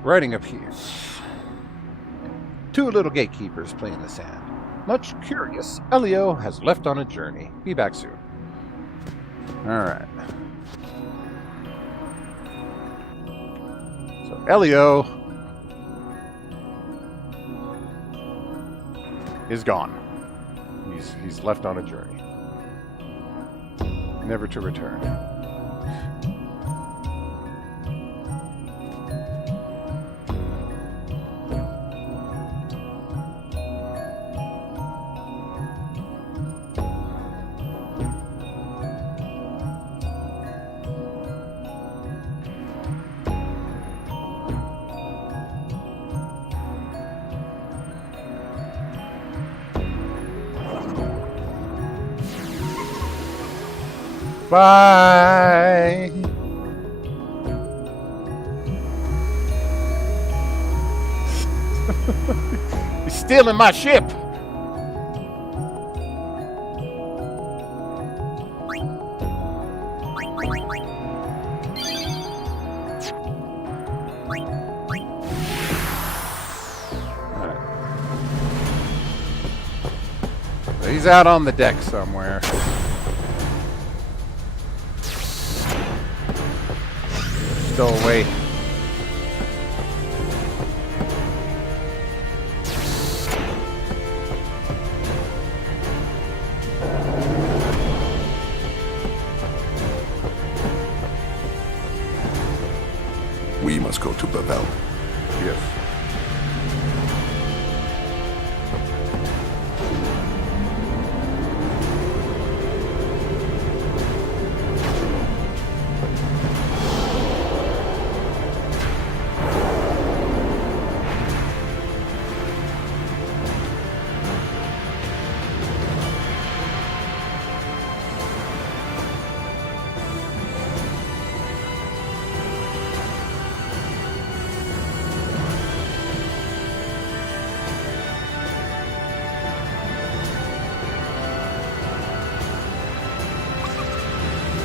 Riding up here. Two little gatekeepers play in the sand. Much curious, Elio has left on a journey. Be back soon. Alright. So Elio is gone. He's left on a journey. Never to return. Bye! He's stealing my ship! He's out on the deck somewhere. Still away. We must go to Babel. Yes.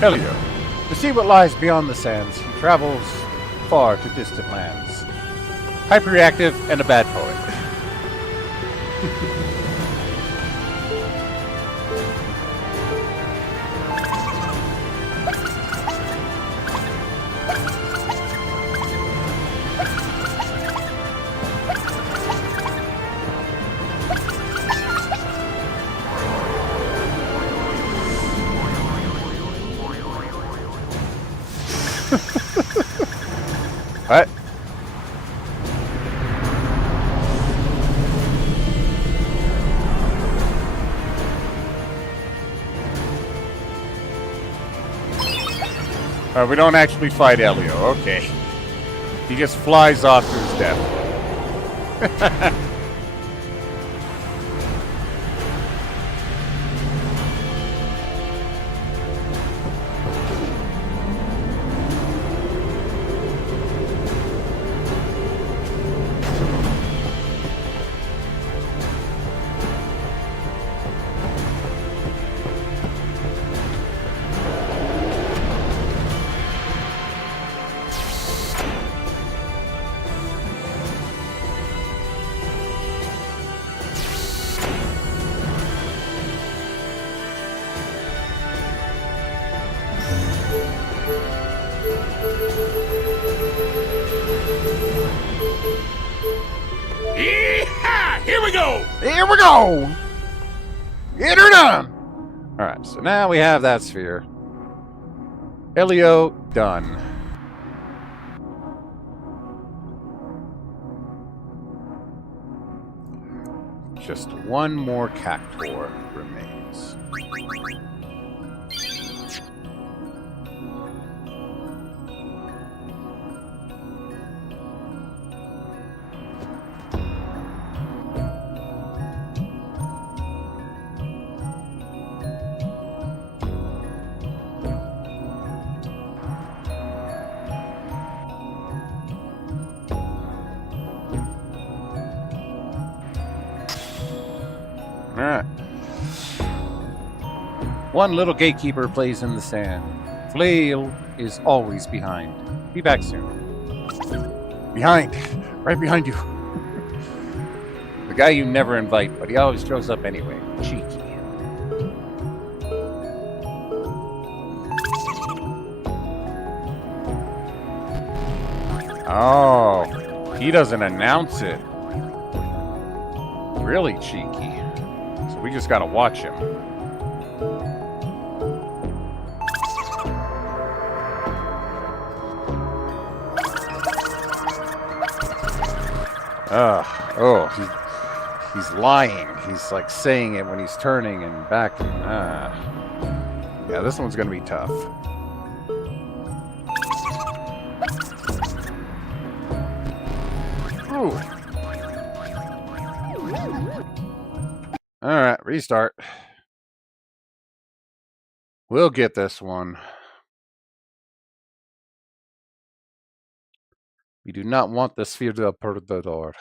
Elio. To see what lies beyond the sands, he travels far to distant lands. Hyperreactive and a bad poet. What? We don't actually fight Elio. Okay. He just flies off to his death. Here we go! Here we go! Get her done! Alright, so now we have that sphere. Elio done. Just one more cactor remains. One little gatekeeper plays in the sand. Flail is always behind. Be back soon. Behind. Right behind you. The guy you never invite, but he always shows up anyway. Cheeky. Oh, he doesn't announce it. Really cheeky. So we just gotta watch him. He's lying. He's like saying it when he's turning and backing. Yeah, this one's gonna be tough. Ooh. Alright, restart. We'll get this one. We do not want the Sphere del Perdedor.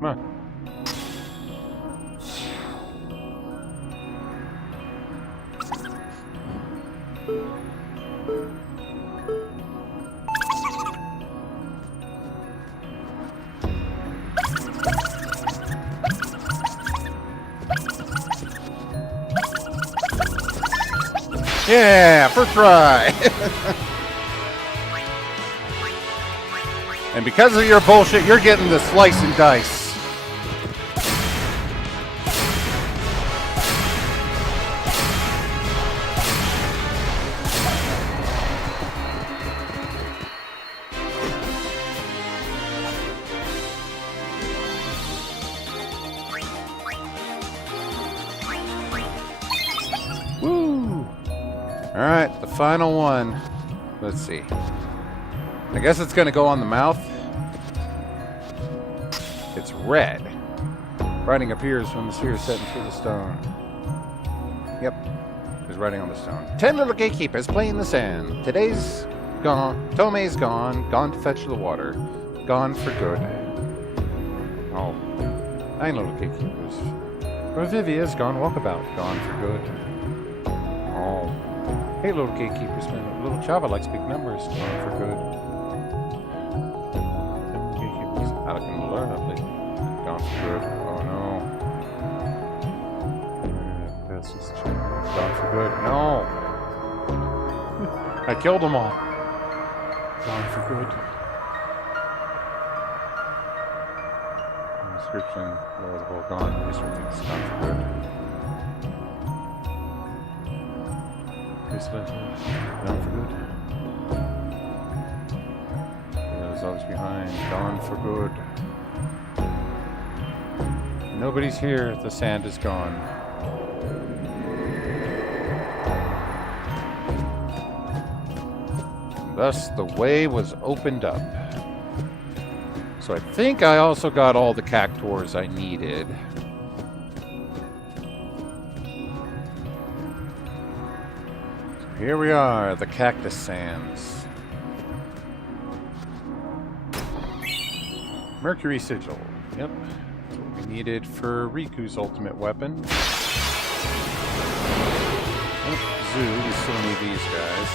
Come on. Yeah, first try. And because of your bullshit, you're getting the slice and dice. Woo! Alright, the final one. Let's see. I guess it's going to go on the mouth. It's red. Writing appears when the sphere is set into the stone. Yep. There's writing on the stone. 10 little gatekeepers play in the sand. Today's gone. Tomei's gone. Gone to fetch the water. Gone for good. Oh. 9 little gatekeepers. Revivia's gone walkabout. Gone for good. Oh. Hey, little gatekeepers, man. Little Chava likes big numbers. Gone for good. 7 gatekeepers. Alec and Laura have gone for good. Oh no. This is gone for good. No. I killed them all. Gone for good. Description. Lower the whole gone. This repeats. Gone for good. Gone for good. There's always behind. Gone for good. Nobody's here. The sand is gone. Thus, the way was opened up. So I think I also got all the cactuars I needed. Here we are, the Cactus Sands. Mercury Sigil. Yep. That's what we needed for Riku's ultimate weapon. Oh, Zoo, we still need these guys.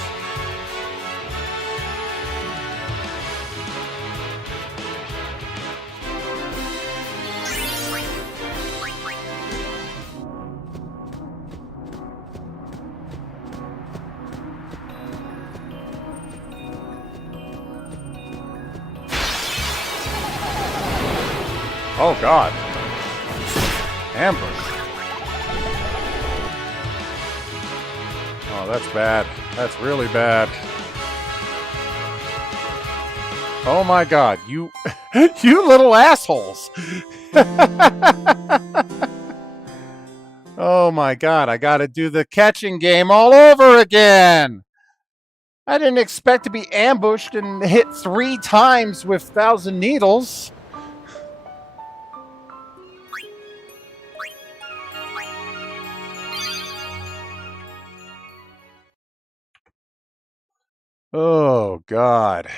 Oh god. Ambush. Oh, that's bad. That's really bad. Oh my god, you you little assholes. Oh my god, I gotta do the catching game all over again. I didn't expect to be ambushed and hit 3 times with 1,000 needles. Oh god.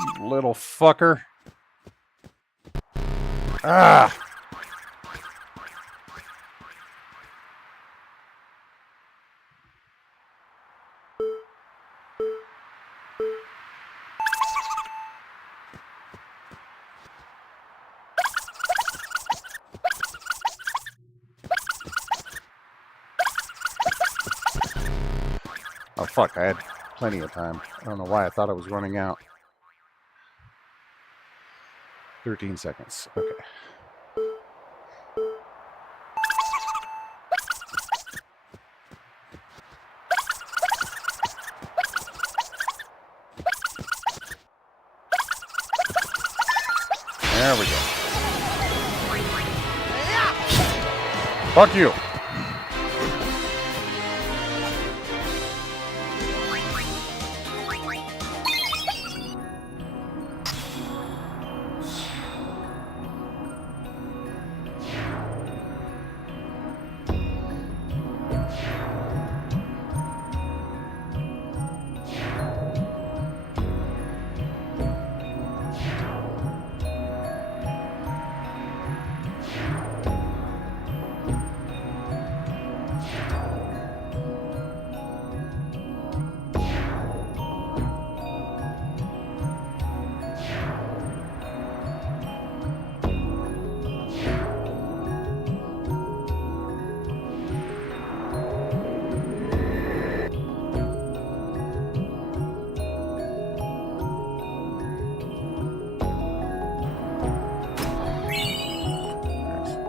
You little fucker. Ah. Oh fuck, I had plenty of time. I don't know why I thought I was running out. 13 seconds. Okay. There we go. Fuck you.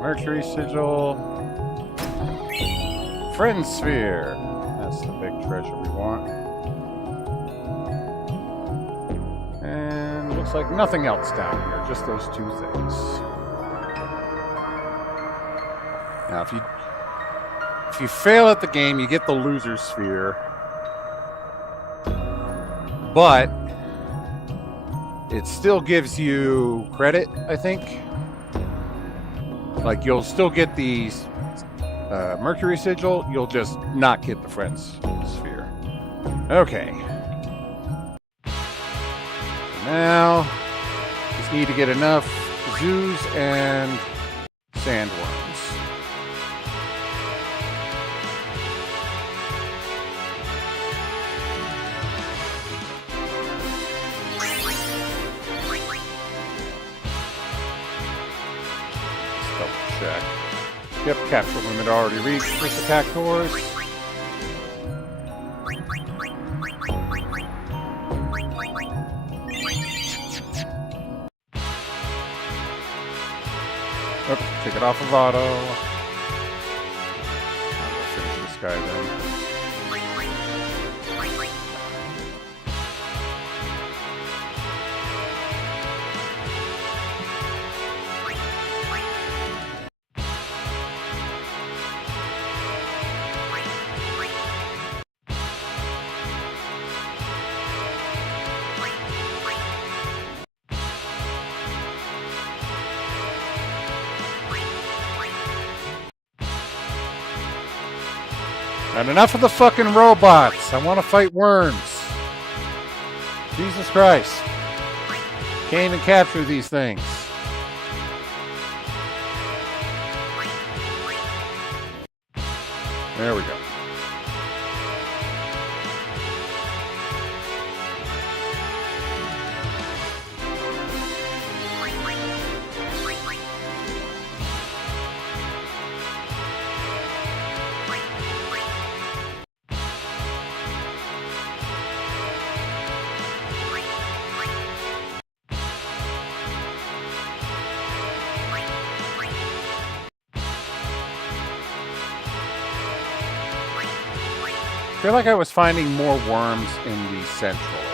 Mercury sigil. Friend sphere. That's the big treasure we want. And looks like nothing else down here, just those 2 things. Now if you fail at the game, you get the loser sphere. But it still gives you credit, I think. Like, you'll still get the Mercury sigil, you'll just not get the Friends sphere. Okay. So now, just need to get enough zoos and sandworms. Check. Yep, capture limit already reached with the cactuars. Oops, take it off of auto. I'm gonna finish this guy then. And enough of the fucking robots. I want to fight worms. Jesus Christ. Can't even capture these things. There we go. feel like I was finding more worms in the central area.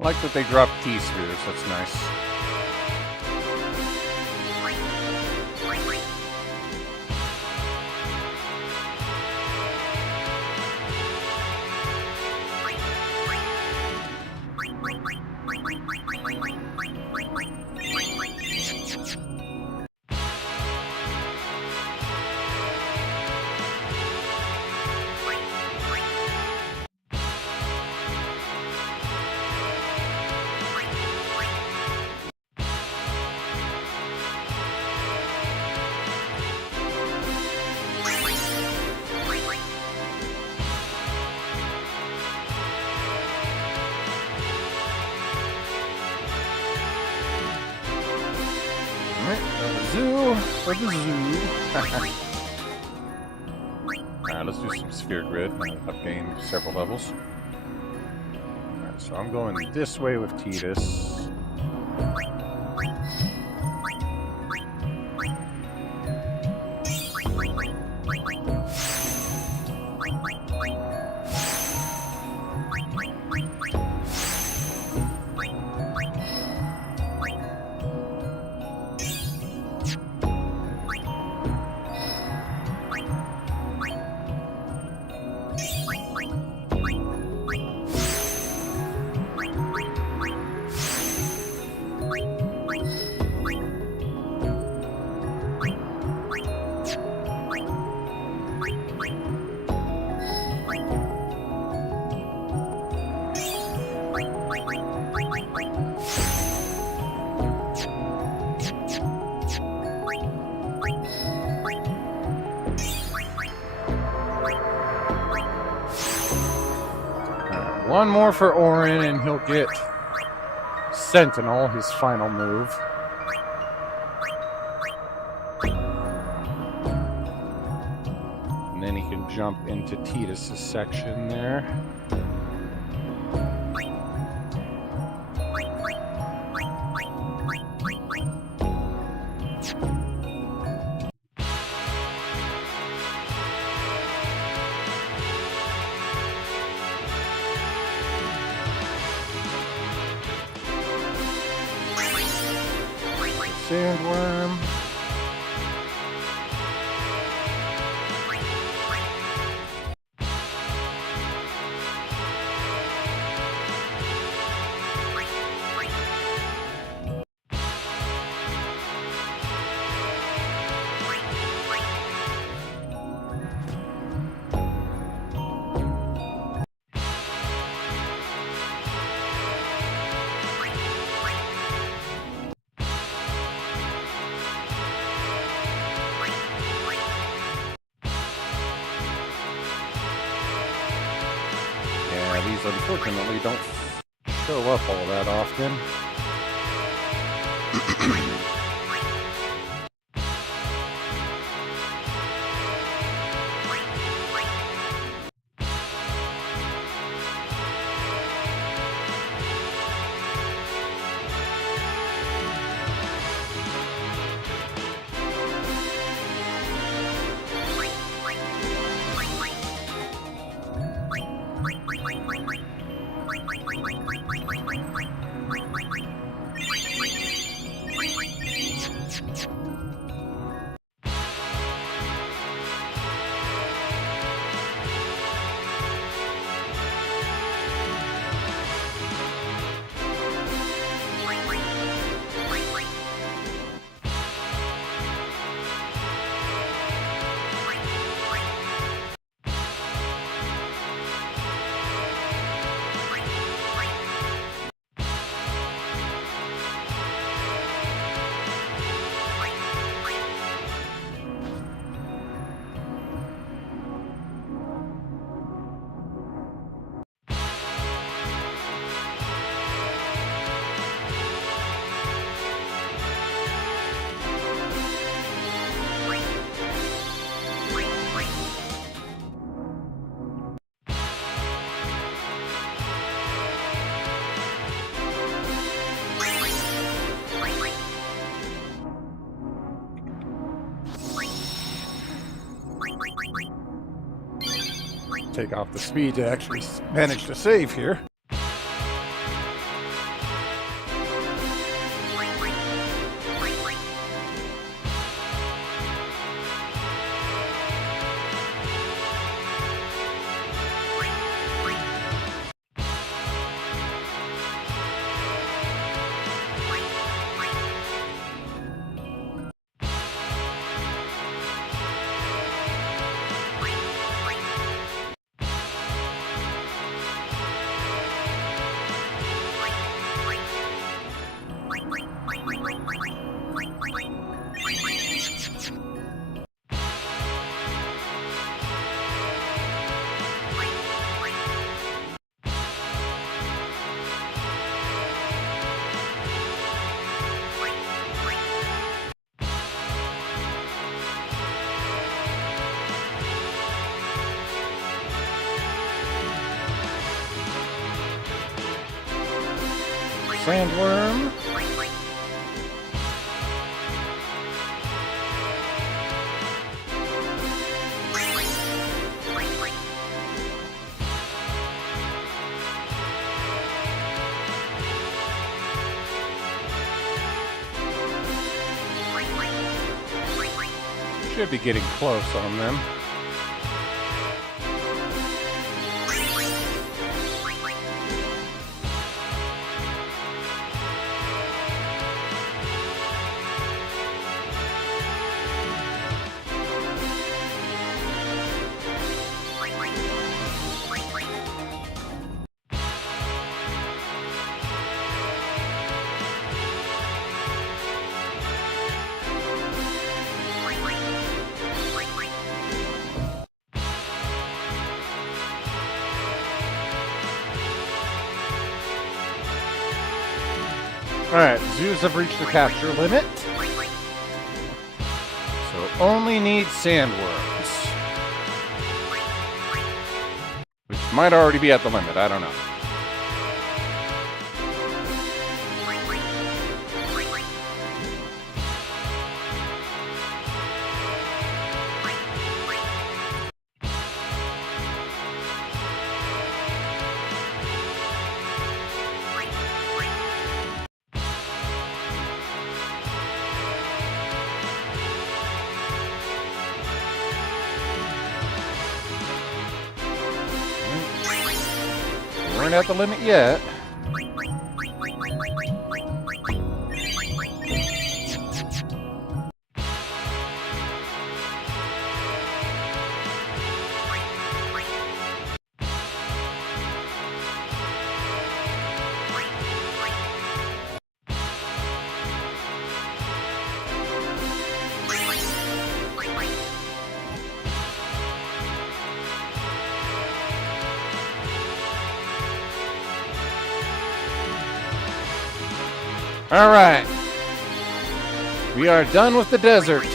I like that they dropped T-spheres, that's nice. Zoo for the zoo. Let's do some sphere grid. I've gained several levels. Alright, so I'm going this way with Titus. One more for Orin, and he'll get Sentinel, his final move. And then he can jump into Titus' section there. Sandworm. Yeah, these unfortunately don't show up all that often. Take off the speed to actually manage to save here. Sandworm. Should be getting close on them. Alright, zoos have reached their capture limit. So only need sandworms. Which might already be at the limit, I don't know. We're not at the limit yet. All right. We are done with the desert.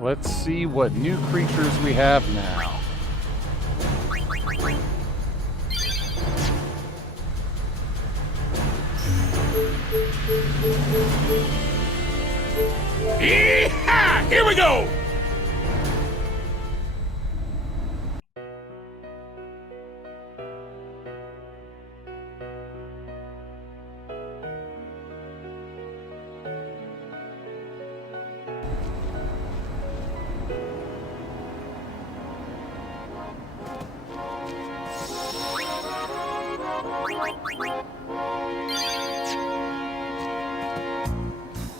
Let's see what new creatures we have now. Yee-haw! Here we go!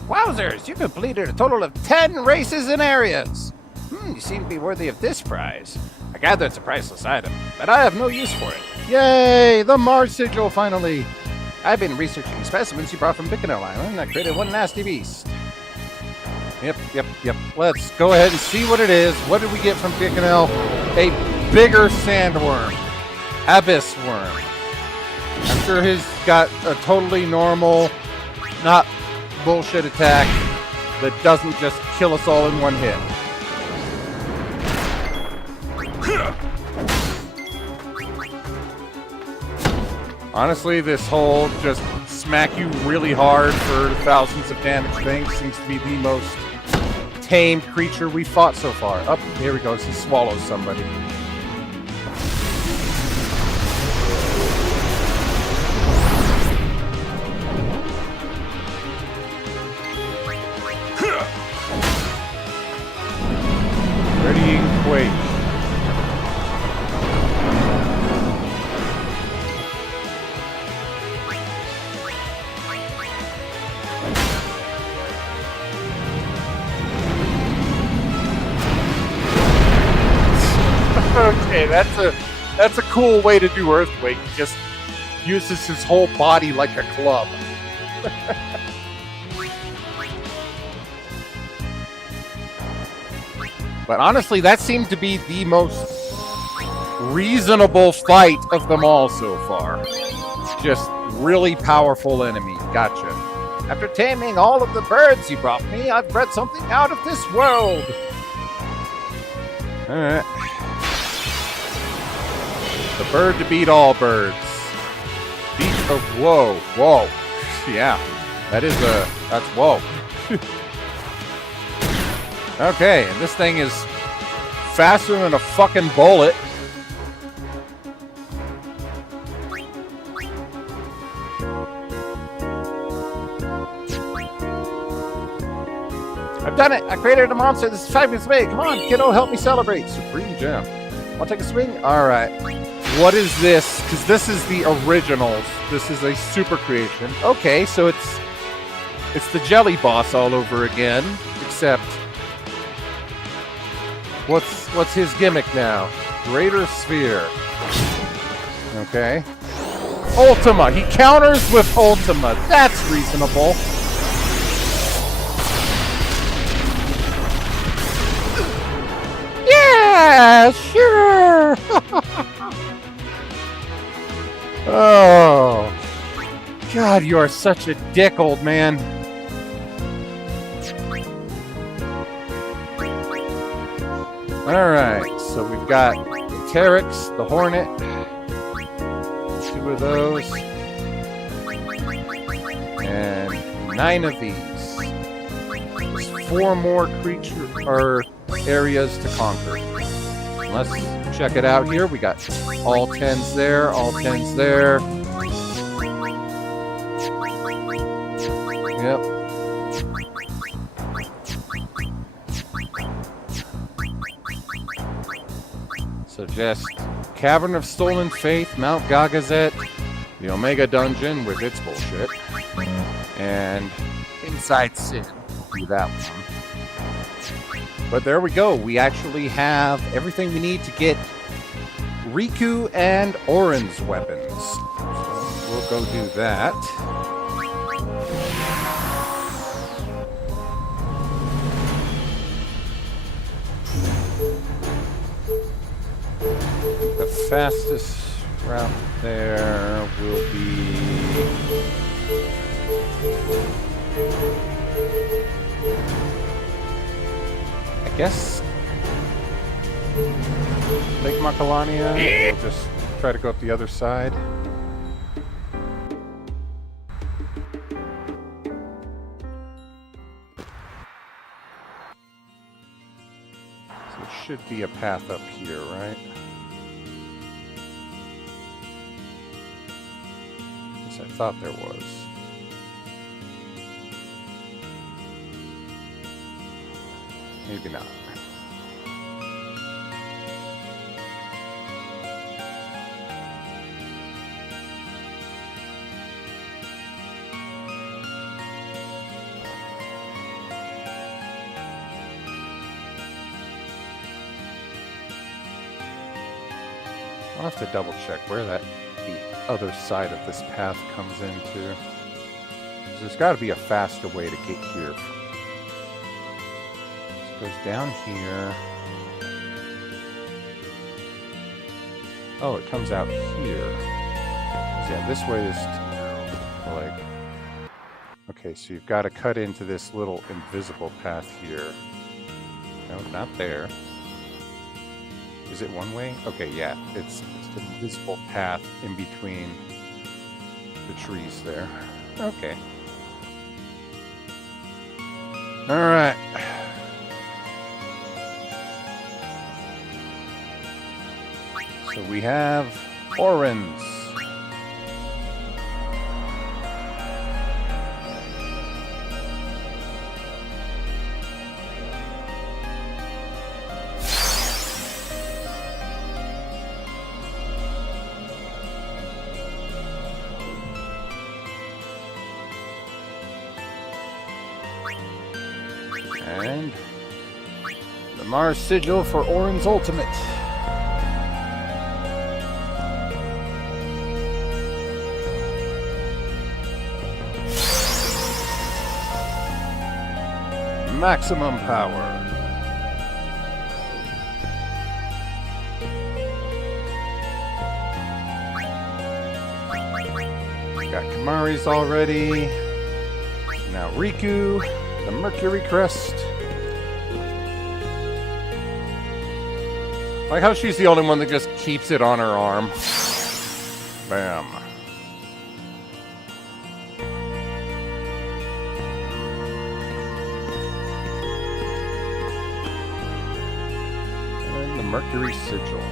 Wowzers, you completed a total of 10 races and areas. You seem to be worthy of this prize. I gather it's a priceless item, but I have no use for it. Yay! The Mars sigil finally. I've been researching specimens you brought from Bicknell Island. I created one nasty beast. Yep. Let's go ahead and see what it is. What did we get from Bicknell? A bigger sandworm. Abyss worm. I'm sure he's got a totally normal, not bullshit attack that doesn't just kill us all in one hit. Honestly, this whole just smack you really hard for thousands of damage thing seems to be the most tamed creature we fought so far. Up, here he goes. He swallows somebody. Readying Quake. Okay, that's a cool way to do Earthquake. He just uses his whole body like a club. But honestly, that seemed to be the most reasonable fight of them all so far. Just really powerful enemy. Gotcha. After taming all of the birds you brought me, I've bred something out of this world. Alright. The bird to beat all birds. Whoa. Yeah. That's whoa. Okay, and this thing is faster than a fucking bullet. I've done it! I created a monster. This is fabulous way. Come on, kiddo, help me celebrate. Supreme Gem. Want to take a swing? Alright. What is this? Because this is the originals. This is a super creation. Okay, so it's the jelly boss all over again. Except, what's his gimmick now? Greater Sphere. Okay. Ultima. He counters with Ultima. That's reasonable. Yeah, sure. Oh. God, you are such a dick, old man. Alright, so we've got the Teryx, the Hornet. 2 of those. And 9 of these. There's 4 more creature or areas to conquer. Let's check it out here. We got all 10s there, all 10s there. Yep. So just Cavern of Stolen Faith, Mount Gagazet, the Omega Dungeon with its bullshit, and Inside Sin. We'll do that one. But there we go. We actually have everything we need to get Riku and Orin's weapons. So we'll go do that. fastest route there will be... I guess Lake Macalania. We'll just try to go up the other side. So there should be a path up here, right? Yes, I thought there was. Maybe not. I'll have to double check where the other side of this path comes into. There's got to be a faster way to get here. It goes down here. Oh, it comes out here. Yeah, this way is like... Okay, so you've got to cut into this little invisible path here. No, not there. Is it one way? Okay, yeah, it's an invisible path in between the trees there. Okay. All right. So we have Orens. And the Mars Sigil for Orin's Ultimate. Maximum power. Got Kamari's already. Now Riku. The Mercury Crest. Like how she's the only one that just keeps it on her arm. Bam. And the Mercury Sigil.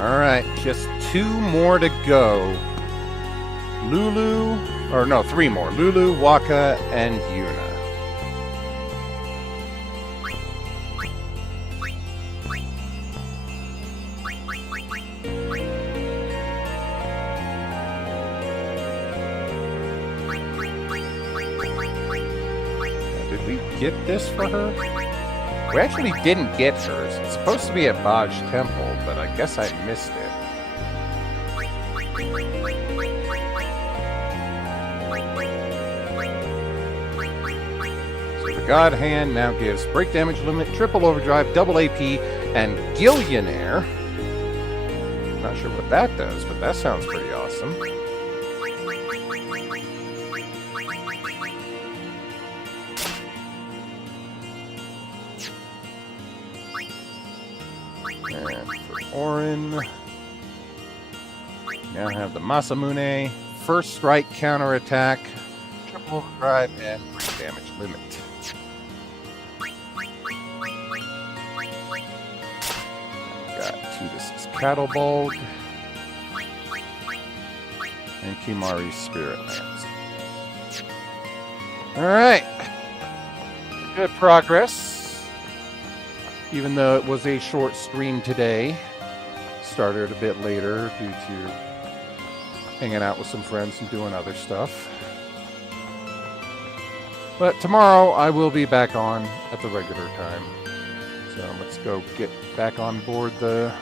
Alright, just 2 more to go. Lulu, or no, 3 more. Lulu, Waka, and Yuna. Did we get this for her? We actually didn't get hers. It's supposed to be at Baj Temple, but I guess I missed it. So the God Hand now gives break damage limit, triple overdrive, double AP, and Gillionaire. Not sure what that does, but that sounds pretty awesome. And for Orin, now have the Masamune, first strike counterattack, triple overdrive, and break damage limit. Got Tidus's Cattlebulg, and Kimari's Spirit Lance. Alright, good progress. Even though it was a short stream today, started a bit later due to hanging out with some friends and doing other stuff. But tomorrow I will be back on at the regular time. So let's go get back on board the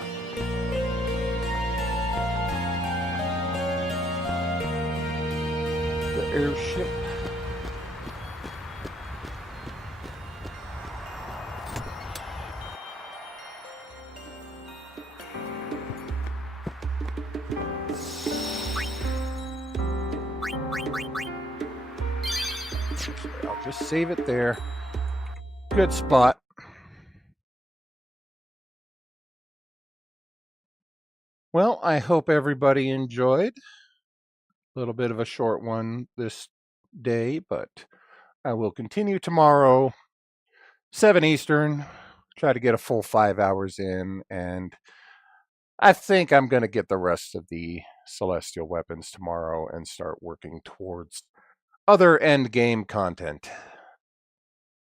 airship. I'll just save it there. Good spot. Well, I hope everybody enjoyed. A little bit of a short one this day, but I will continue tomorrow, 7 Eastern. Try to get a full 5 hours in, and I think I'm going to get the rest of the celestial weapons tomorrow and start working towards other end game content.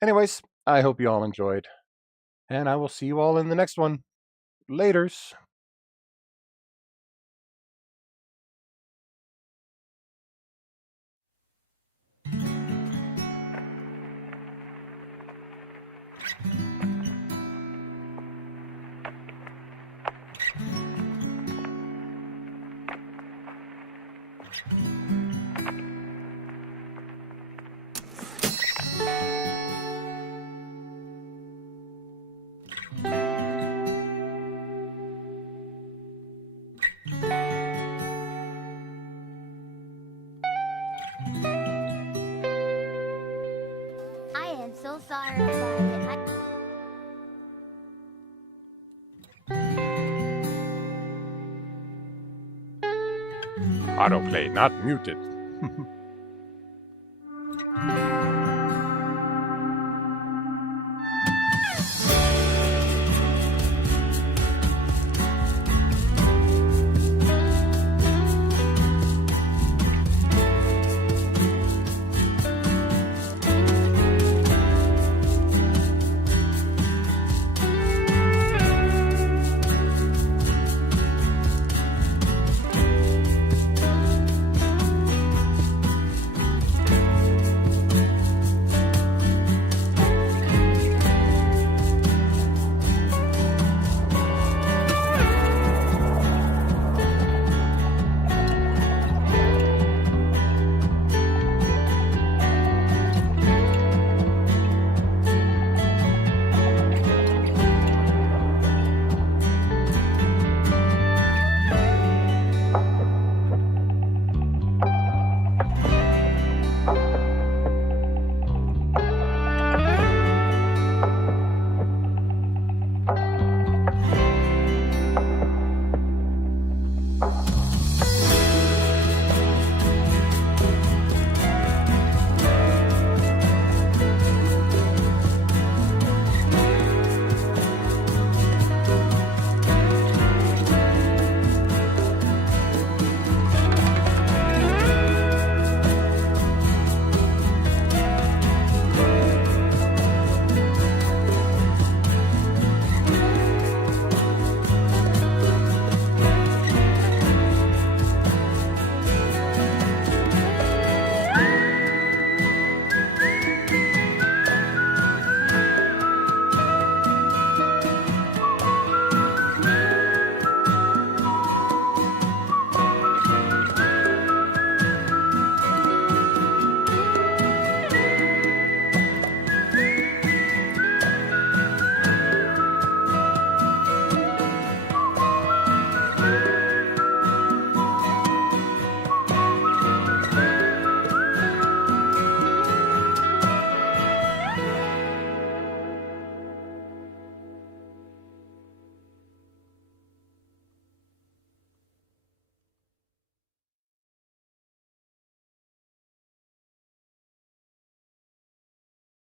Anyways, I hope you all enjoyed, and I will see you all in the next one. Laters. I am so sorry about it. Autoplay not muted.